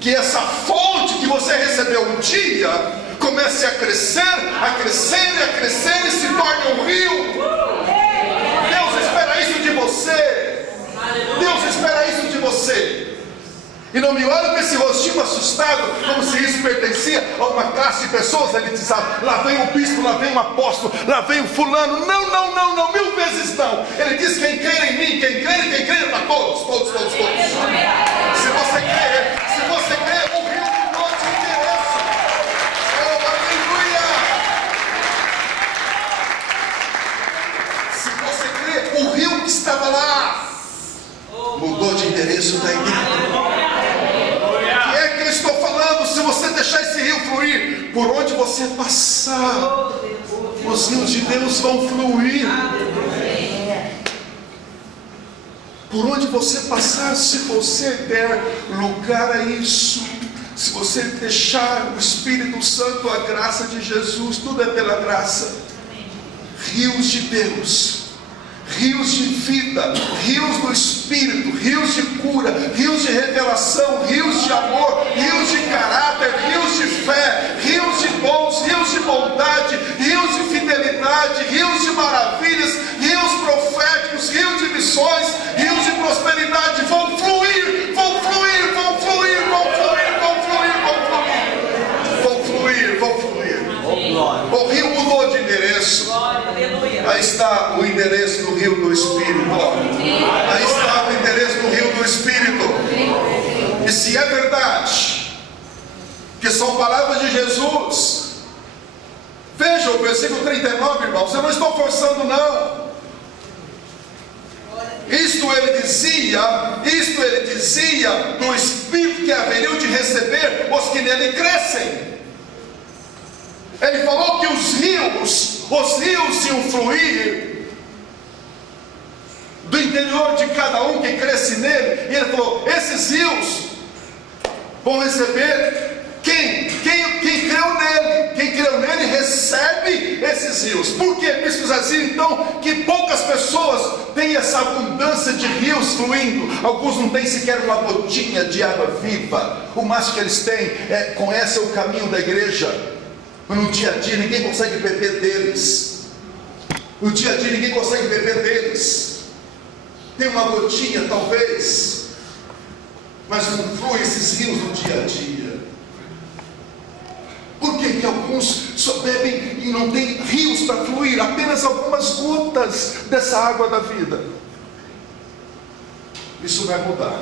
que essa fonte que você recebeu um dia comece a crescer e se torne um rio. Deus espera isso de você. Deus E não me olha com esse rostinho assustado, como se isso pertencia a uma classe de pessoas elitizadas. Lá vem o bispo, lá vem o apóstolo, lá vem o fulano. Não, não, não, não, 1000 vezes não. Ele diz: quem crê em mim, quem crê para todos. Se você crê, o rio mudou de endereço. Oh, aleluia! Se você crê, o rio que estava lá mudou de endereço, está aí dentro. Estou falando, se você deixar esse rio fluir, por onde você passar, os rios de Deus vão fluir. Por onde você passar, se você der lugar a isso, se você deixar o Espírito Santo, a graça de Jesus, tudo é pela graça. Rios de Deus, rios de vida, rios do Espírito, rios de cura, rios de revelação, rios de amor, rios de caráter, rios de fé, rios de bons, rios de bondade, rios de fidelidade, rios de maravilhas, rios proféticos, rios de missões, rios de prosperidade vão fluir, vão fluir, vão fluir, vão fluir, vão fluir, vão fluir, vão fluir, vão fluir. O rio mudou de endereço. Aí está o endereço do rio do Espírito. Aí está o endereço do rio do Espírito. E se é verdade que são palavras de Jesus, veja o versículo 39, irmãos. Eu não estou forçando, não. Isto ele dizia do Espírito que haveriam de receber os que nele crescem. Ele falou que os rios iam fluir do interior de cada um que cresce nele. E ele falou: esses rios vão receber quem creu nele. Quem creu nele recebe esses rios. Por que Bispo Zezinho, então, que poucas pessoas têm essa abundância de rios fluindo? Alguns não têm sequer uma gotinha de água viva. O máximo que eles têm conhecem o caminho da igreja. No dia a dia ninguém consegue beber deles. No dia a dia ninguém consegue beber deles. Tem uma gotinha talvez, mas não flui esses rios no dia a dia. Por que alguns só bebem e não tem rios para fluir? Apenas algumas gotas dessa água da vida. Isso vai mudar.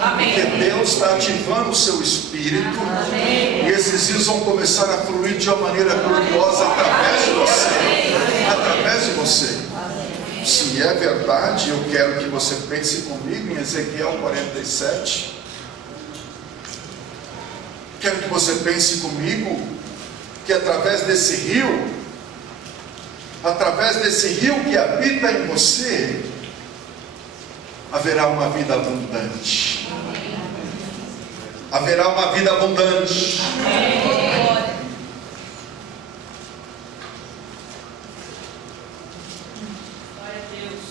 Amém. Porque Deus está ativando o seu espírito. Amém. E esses rios vão começar a fluir de uma maneira gloriosa através de você. Através de você. Se é verdade, eu quero que você pense comigo em Ezequiel 47. Quero que você pense comigo que através desse rio que habita em você, haverá uma vida abundante. Haverá uma vida abundante.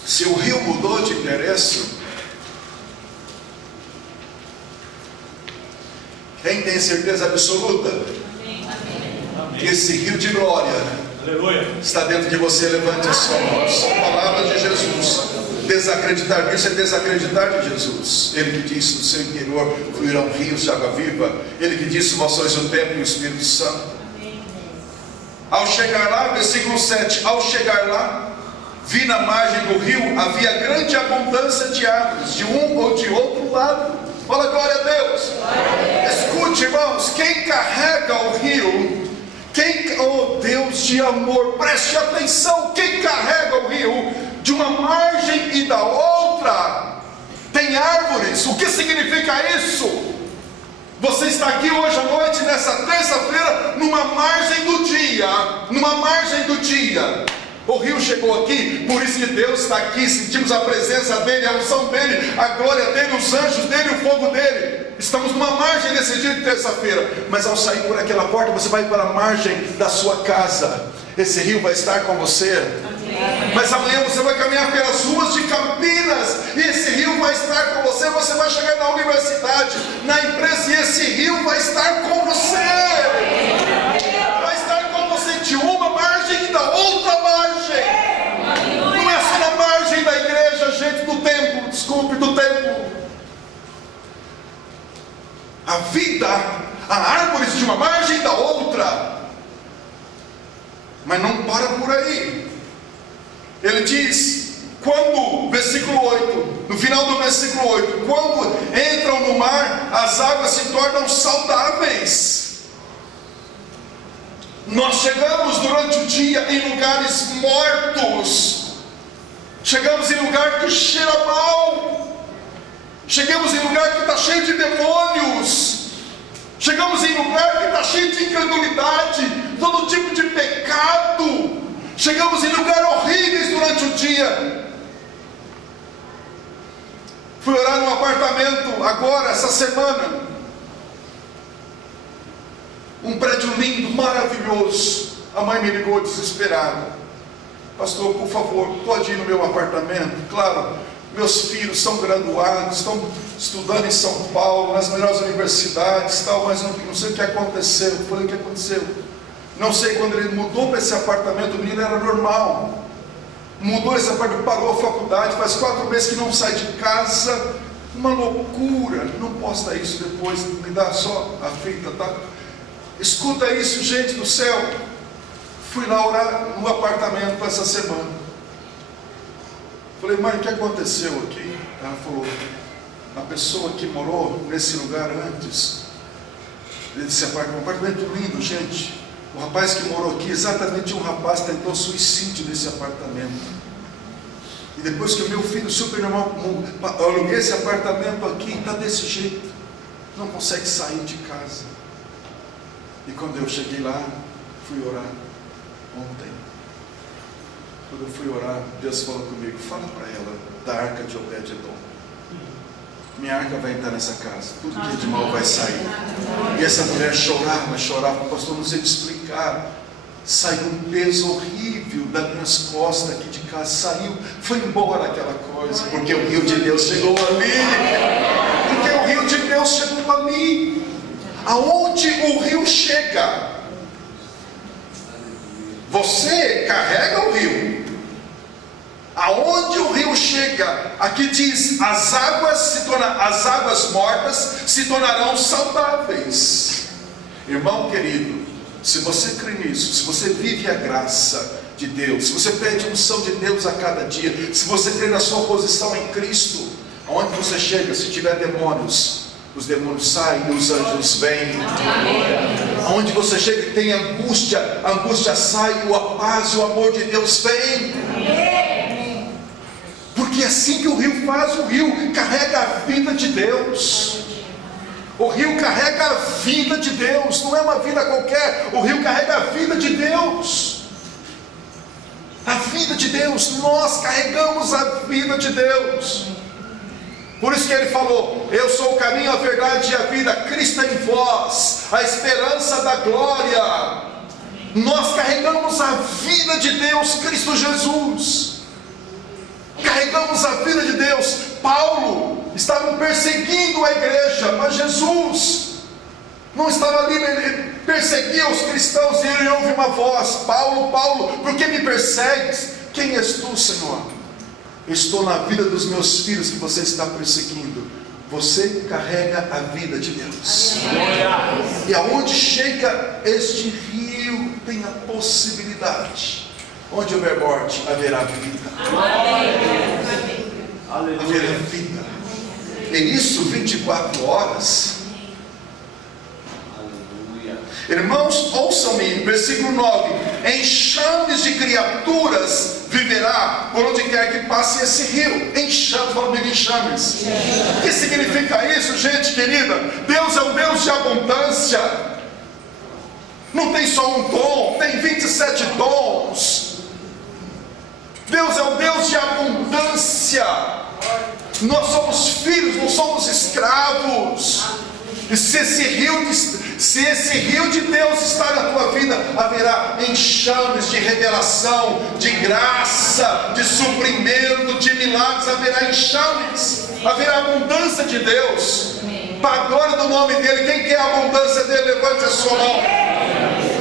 Se o rio mudou de endereço, quem tem certeza absoluta que esse rio de glória está dentro de você? Levante as suas mãos. Palavra de Jesus. Desacreditar nisso é desacreditar de Jesus. Ele que disse: no seu interior fluirão rios de água viva. Ele que disse: vós sois o templo e o Espírito Santo. Ao chegar lá, versículo 7, ao chegar lá, vi na margem do rio havia grande abundância de árvores, de um ou de outro lado. Fala glória a Deus. Escute, irmãos, quem carrega o rio, oh Deus de amor, preste atenção, quem carrega o rio de uma margem e da outra tem árvores. O que significa isso? Você está aqui hoje à noite, nessa terça-feira, numa margem do dia. O rio chegou aqui, por isso que Deus está aqui. Sentimos a presença dele, a unção dele, a glória dele, os anjos dele, o fogo dele. Estamos numa margem nesse dia de terça-feira. Mas ao sair por aquela porta, você vai para a margem da sua casa. Esse rio vai estar com você. Amém. Mas amanhã você vai caminhar pelas ruas de Campinas, e esse rio vai estar com você. Você vai chegar na universidade, na empresa, e esse rio vai estar com você. Vai estar com você de uma margem e da outra margem. Não é só na margem da igreja, gente, do templo. Desculpe, do templo. a vida, há árvores de uma margem e da outra. Mas não para por aí. Ele diz, quando, versículo 8, no final do versículo 8, quando entram no mar, as águas se tornam saudáveis. Nós chegamos durante o dia em lugares mortos, chegamos em lugar que cheira mal, chegamos em lugar que está cheio de demônios, chegamos em lugar que está cheio de incredulidade, todo tipo de pecado, chegamos em lugares horríveis durante o dia. Fui orar num apartamento agora, essa semana, um prédio lindo, maravilhoso. A mãe me ligou desesperada: pastor, por favor, pode ir no meu apartamento? Claro, meus filhos são graduados, estão estudando em São Paulo, nas melhores universidades, tal, mas não sei o que aconteceu. Eu falei: o que aconteceu? Não sei. Quando ele mudou para esse apartamento, o menino era normal, mudou esse apartamento, parou a faculdade, faz 4 meses que não sai de casa, uma loucura. Não posta isso depois, me dá só a fita, tá? Escuta isso, gente do céu. Fui lá orar no apartamento essa semana. Falei: mãe, o que aconteceu aqui? Ela falou: a pessoa que morou nesse lugar antes, desse apartamento lindo, gente, o rapaz que morou aqui, exatamente um rapaz tentou suicídio nesse apartamento. E depois que o meu filho super normal, eu aluguei esse apartamento aqui, está desse jeito, não consegue sair de casa. E quando eu cheguei lá, fui orar ontem. Quando eu fui orar, Deus falou comigo: fala para ela da arca de Obed-Edom. Minha arca vai entrar nessa casa, tudo que é de mal vai sair. E essa mulher chorava, pastor, não sei te explicar. Saiu um peso horrível das minhas costas aqui de casa, saiu, foi embora aquela coisa, porque o rio de Deus chegou ali. Porque o rio de Deus chegou ali. Aonde o rio chega, você carrega o rio. Aonde o rio chega, aqui diz, as águas mortas se tornarão saudáveis. Irmão querido, se você crê nisso, se você vive a graça de Deus, se você pede unção de Deus a cada dia, se você crê na sua posição em Cristo, aonde você chega, se tiver demônios, os demônios saem e os anjos vêm. Aonde você chega e tem angústia, a angústia sai, a paz e o amor de Deus vem. Porque é assim que o rio faz. O rio carrega a vida de Deus. O rio carrega a vida de Deus, não é uma vida qualquer. O rio carrega a vida de Deus. A vida de Deus, nós carregamos a vida de Deus. Por isso que ele falou: eu sou o caminho, a verdade e a vida, Cristo em vós, a esperança da glória. Nós carregamos a vida de Deus, Cristo Jesus. Carregamos a vida de Deus. Paulo estava perseguindo a igreja, mas Jesus não estava ali, ele perseguia os cristãos, e ele ouve uma voz: Paulo, Paulo, por que me persegues? Quem és tu, Senhor? Estou na vida dos meus filhos que você está perseguindo. Você carrega a vida de Deus. E aonde chega este rio, tem a possibilidade. Onde houver morte, haverá vida. Haverá vida. E isso 24 horas. Irmãos, ouçam-me, versículo 9: enxames de criaturas viverá por onde quer que passe esse rio. Enxames, fala comigo, enxames. O que significa isso, gente querida? Deus é um Deus de abundância. Não tem só um dom, tem 27 dons. Deus é um Deus de abundância. Nós somos filhos, não somos escravos. E se esse rio de Deus está na tua vida, haverá enxames de revelação, de graça, de suprimento, de milagres. Haverá enxames, haverá abundância de Deus, para a glória do nome dele. Quem quer a abundância dele, levante a sua mão.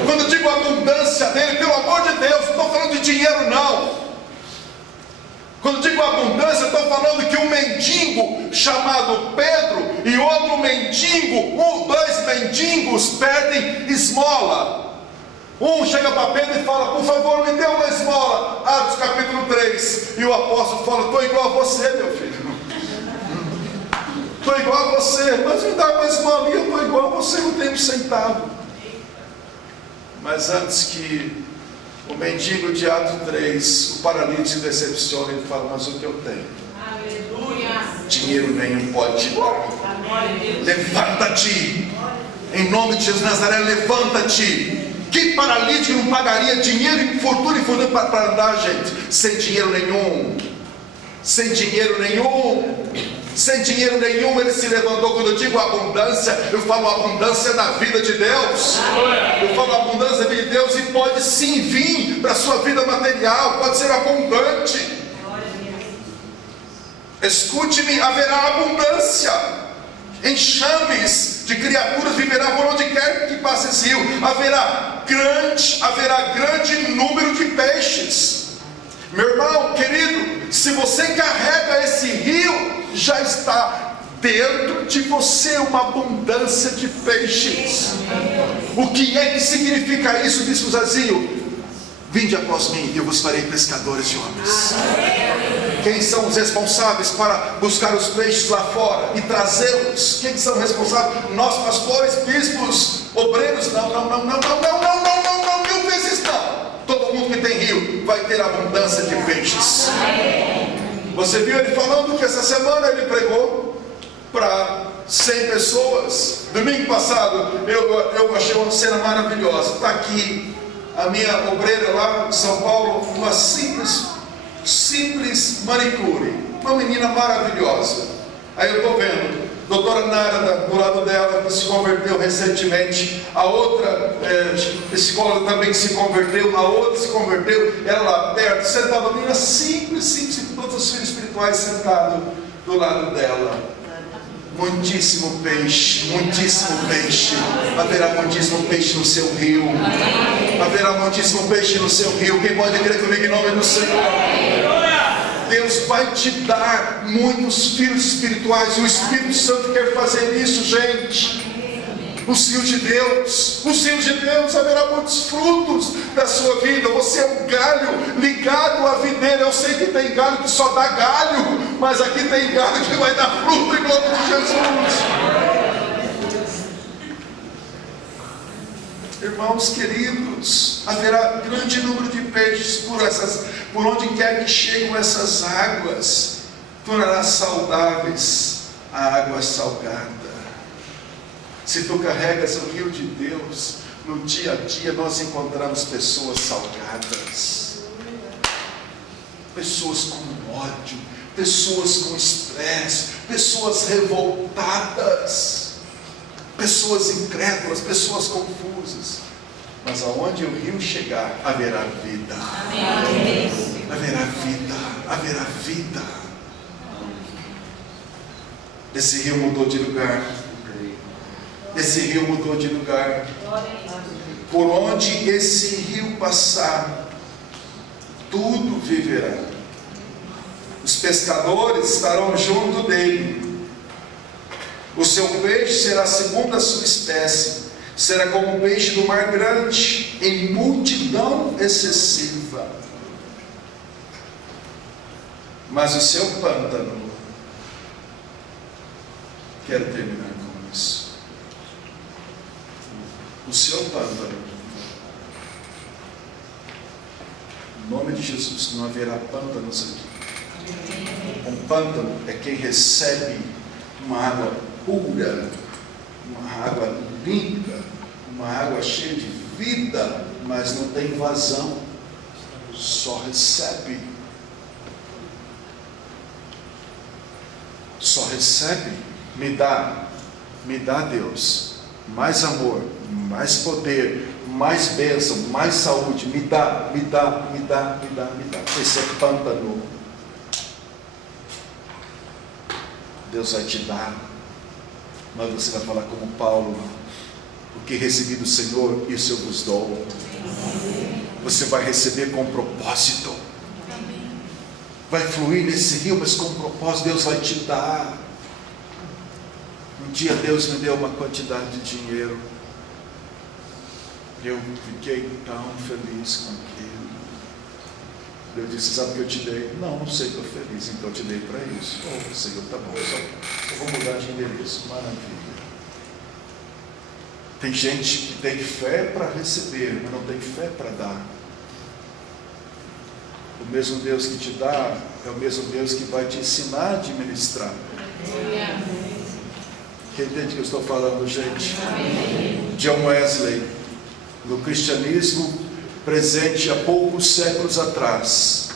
Quando eu digo abundância dele, pelo amor de Deus, não estou falando de dinheiro não. Quando digo abundância, eu estou falando que um mendigo chamado Pedro e outro mendigo, dois mendigos pedem esmola. Um chega para Pedro e fala: por favor, me dê uma esmola. Atos capítulo 3. E o apóstolo fala: estou igual a você, meu filho. Estou igual a você, mas me dá uma esmolinha, eu estou igual a você, não tenho um centavo. Mas antes que o mendigo de Atos 3, o paralítico decepciona, ele fala: mas o que eu tenho? Aleluia. Dinheiro nenhum pode te dar. Levanta-te. Em nome de Jesus Nazaré, levanta-te. Que paralítico não pagaria dinheiro e fortuna para andar, gente? Sem dinheiro nenhum. Sem dinheiro nenhum. Sem dinheiro nenhum ele se levantou. Quando eu digo abundância, eu falo abundância da vida de Deus. Eu falo abundância da vida de Deus, e pode sim vir para a sua vida material, pode ser abundante. Escute-me, haverá abundância. Enxames de criaturas viverá por onde quer que passe esse rio. Haverá grande número de peixes. Meu irmão querido, se você carrega esse rio, já está dentro de você uma abundância de peixes. O que é que significa isso? Disse o Zazinho: vinde após mim e eu vos farei pescadores de homens. Quem são os responsáveis para buscar os peixes lá fora e trazê-los? Quem são responsáveis? Nós, pastores, bispos, obreiros? Não, mil vezes não. Todo mundo que tem rio vai ter abundância de peixes. Você viu ele falando que essa semana ele pregou para 100 pessoas. Domingo passado eu achei uma cena maravilhosa. Está aqui a minha obreira lá em São Paulo, uma simples manicure, uma menina maravilhosa. Aí eu estou vendo doutora Narada do lado dela, que se converteu recentemente. A outra psicóloga também se converteu. A outra se converteu. Ela lá perto, sentada, uma menina simples, com todos os filhos espirituais sentados do lado dela. Muitíssimo peixe. Haverá muitíssimo peixe no seu rio. Haverá muitíssimo peixe no seu rio. Quem pode crer comigo em nome do Senhor? Deus vai te dar muitos filhos espirituais. O Espírito Santo quer fazer isso, gente. Os rios de Deus, haverá muitos frutos da sua vida. Você é um galho ligado à videira. Eu sei que tem galho que só dá galho, mas aqui tem galho que vai dar fruto em nome de Jesus. Irmãos queridos, haverá grande número de peixes por onde quer que cheguem essas águas. Tornará saudáveis a água salgada. Se tu carregas o rio de Deus, no dia a dia nós encontramos pessoas salgadas, pessoas com ódio, pessoas com estresse, pessoas revoltadas, pessoas incrédulas, pessoas confusas. Mas aonde o rio chegar, haverá vida. Haverá vida. Esse rio mudou de lugar. Por onde esse rio passar, tudo viverá. Os pescadores estarão junto dele. O seu peixe será segundo a sua espécie. Será como o peixe do mar grande, em multidão excessiva. Mas o seu pântano, quero terminar com isso. O seu pântano, em nome de Jesus, não haverá pântanos aqui. Um pântano é quem recebe uma água pura, uma água limpa, uma água cheia de vida, mas não tem vazão, só recebe. Me dá Deus, mais amor, mais poder, mais bênção, mais saúde, me dá. Esse é pântano. Deus vai te dar, mas você vai falar como Paulo: o que recebi do Senhor, isso eu vos dou. Você vai receber com propósito. vai fluir nesse rio, mas com propósito. Deus vai te dar. Um dia Deus me deu uma quantidade de dinheiro. Eu fiquei tão feliz com aquilo. Eu disse: sabe o que eu te dei? Não sei, estou feliz, então eu te dei para isso. Oh, Senhor, tá bom, eu vou mudar de endereço. Maravilha. Tem gente que tem fé para receber, mas não tem fé para dar. O mesmo Deus que te dá é o mesmo Deus que vai te ensinar a administrar. Quem entende o que eu estou falando, gente? John Wesley, no cristianismo presente há poucos séculos atrás.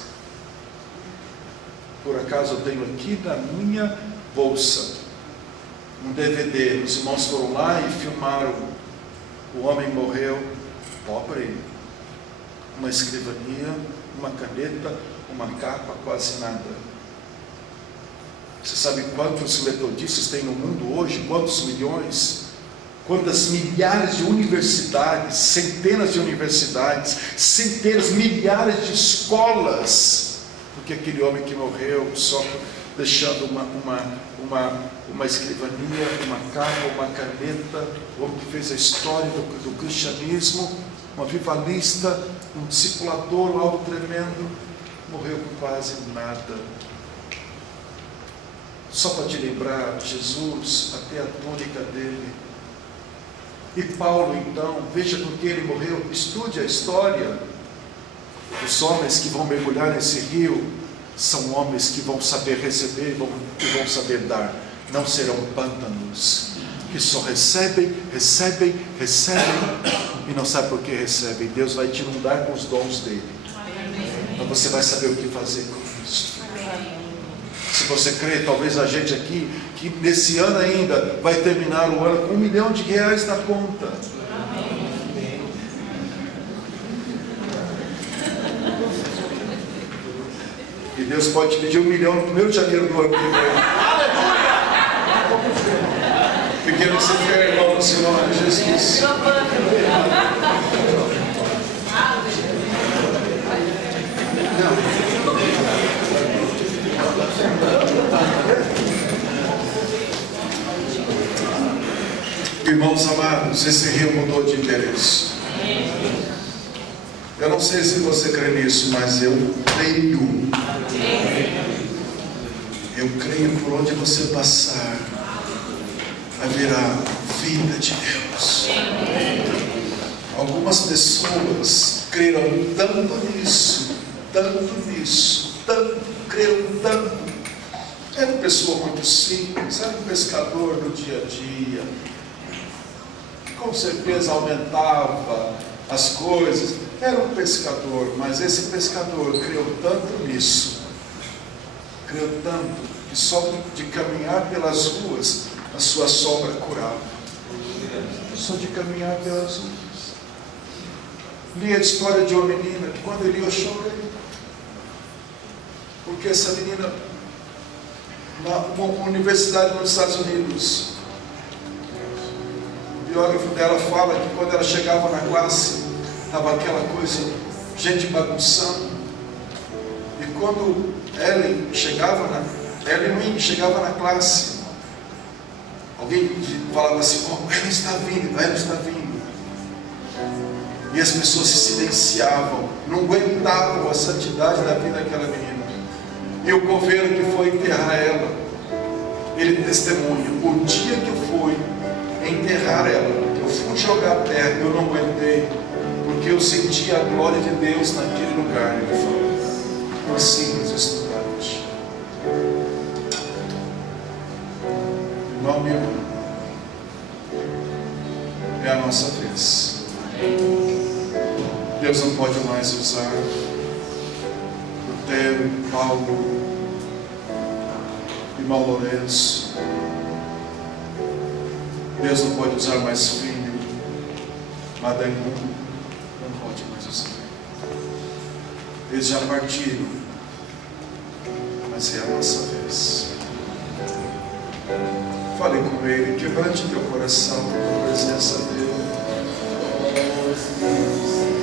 Por acaso eu tenho aqui na minha bolsa um DVD. Os irmãos foram lá e filmaram. O homem morreu pobre, uma escrivaninha, uma caneta, uma capa, quase nada. Você sabe quantos metodistas tem no mundo hoje? Quantos milhões? Quantas milhares de universidades, centenas de universidades, centenas, milhares de escolas? Porque aquele homem que morreu só deixando uma escrivaninha, uma capa, uma caneta, o homem que fez a história do cristianismo, um avivalista, um discipulador, algo tremendo, morreu com quase nada. Só para te lembrar, Jesus, até a túnica dele. E Paulo, então, veja com que ele morreu. Estude a história. Os homens que vão mergulhar nesse rio são homens que vão saber receber e vão saber dar. Não serão pântanos que só recebem e não sabe por que recebem. Deus vai te inundar com os dons dele. Então você vai saber o que fazer com isso. Se você crê, talvez a gente aqui, que nesse ano ainda vai terminar o ano com R$1 milhão na conta. E Deus pode te pedir R$1 milhão no 1º de janeiro do ano que vem. Pequeno se fica igual no Senhor Jesus. Irmãos amados, esse rio mudou de endereço. Eu não sei se você crê nisso, mas eu creio. Eu creio por onde você passar, haverá vida de Deus. Algumas pessoas creram tanto nisso, creram tanto. Era uma pessoa muito simples, era um pescador no dia a dia. Com certeza aumentava as coisas. Era um pescador, mas esse pescador creu tanto nisso, creu tanto, que só de caminhar pelas ruas, a sua sombra curava. Só de caminhar pelas ruas. Li a história de uma menina, que quando eu li eu chorei. Porque essa menina, uma universidade nos Estados Unidos, o biógrafo dela fala que quando ela chegava na classe, estava aquela coisa, gente bagunçando. E quando Ellen chegava na classe, alguém falava assim: oh, Ellen está vindo. E as pessoas se silenciavam, não aguentavam a santidade da vida daquela menina. E o governo que foi enterrar ela, ele testemunha: o dia que eu fui enterrar ela, eu fui jogar terra, eu não aguentei, porque eu senti a glória de Deus naquele lugar. Ele falou: uma simples estudante. Irmão, minha irmã, é a nossa vez. Deus não pode mais usar Lutero, Paulo, irmão Lourenço. Deus não pode usar mais filho, Madame, não pode mais usar. Eles já partiram, mas é a nossa vez. Fale com ele, quebrante teu coração na presença dele.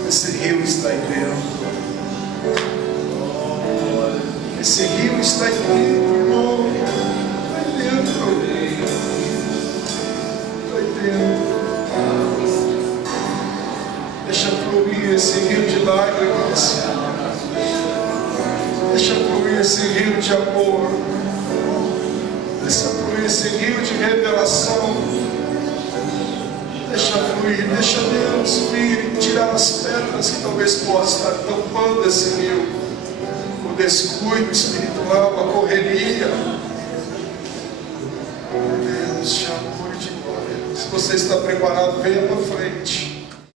Esse rio está aí dentro. Esse rio está aqui, irmão. Vai dentro. Vai dentro. Deixa fluir esse rio de lágrimas. Deixa fluir esse rio de amor. Deixa fluir esse rio de revelação. Deixa fluir, deixa Deus vir tirar as pedras que talvez possa estar tampando esse rio. O descuido espiritual, a correria. Oh Deus, de amor e de glória. Se você está preparado, venha para frente.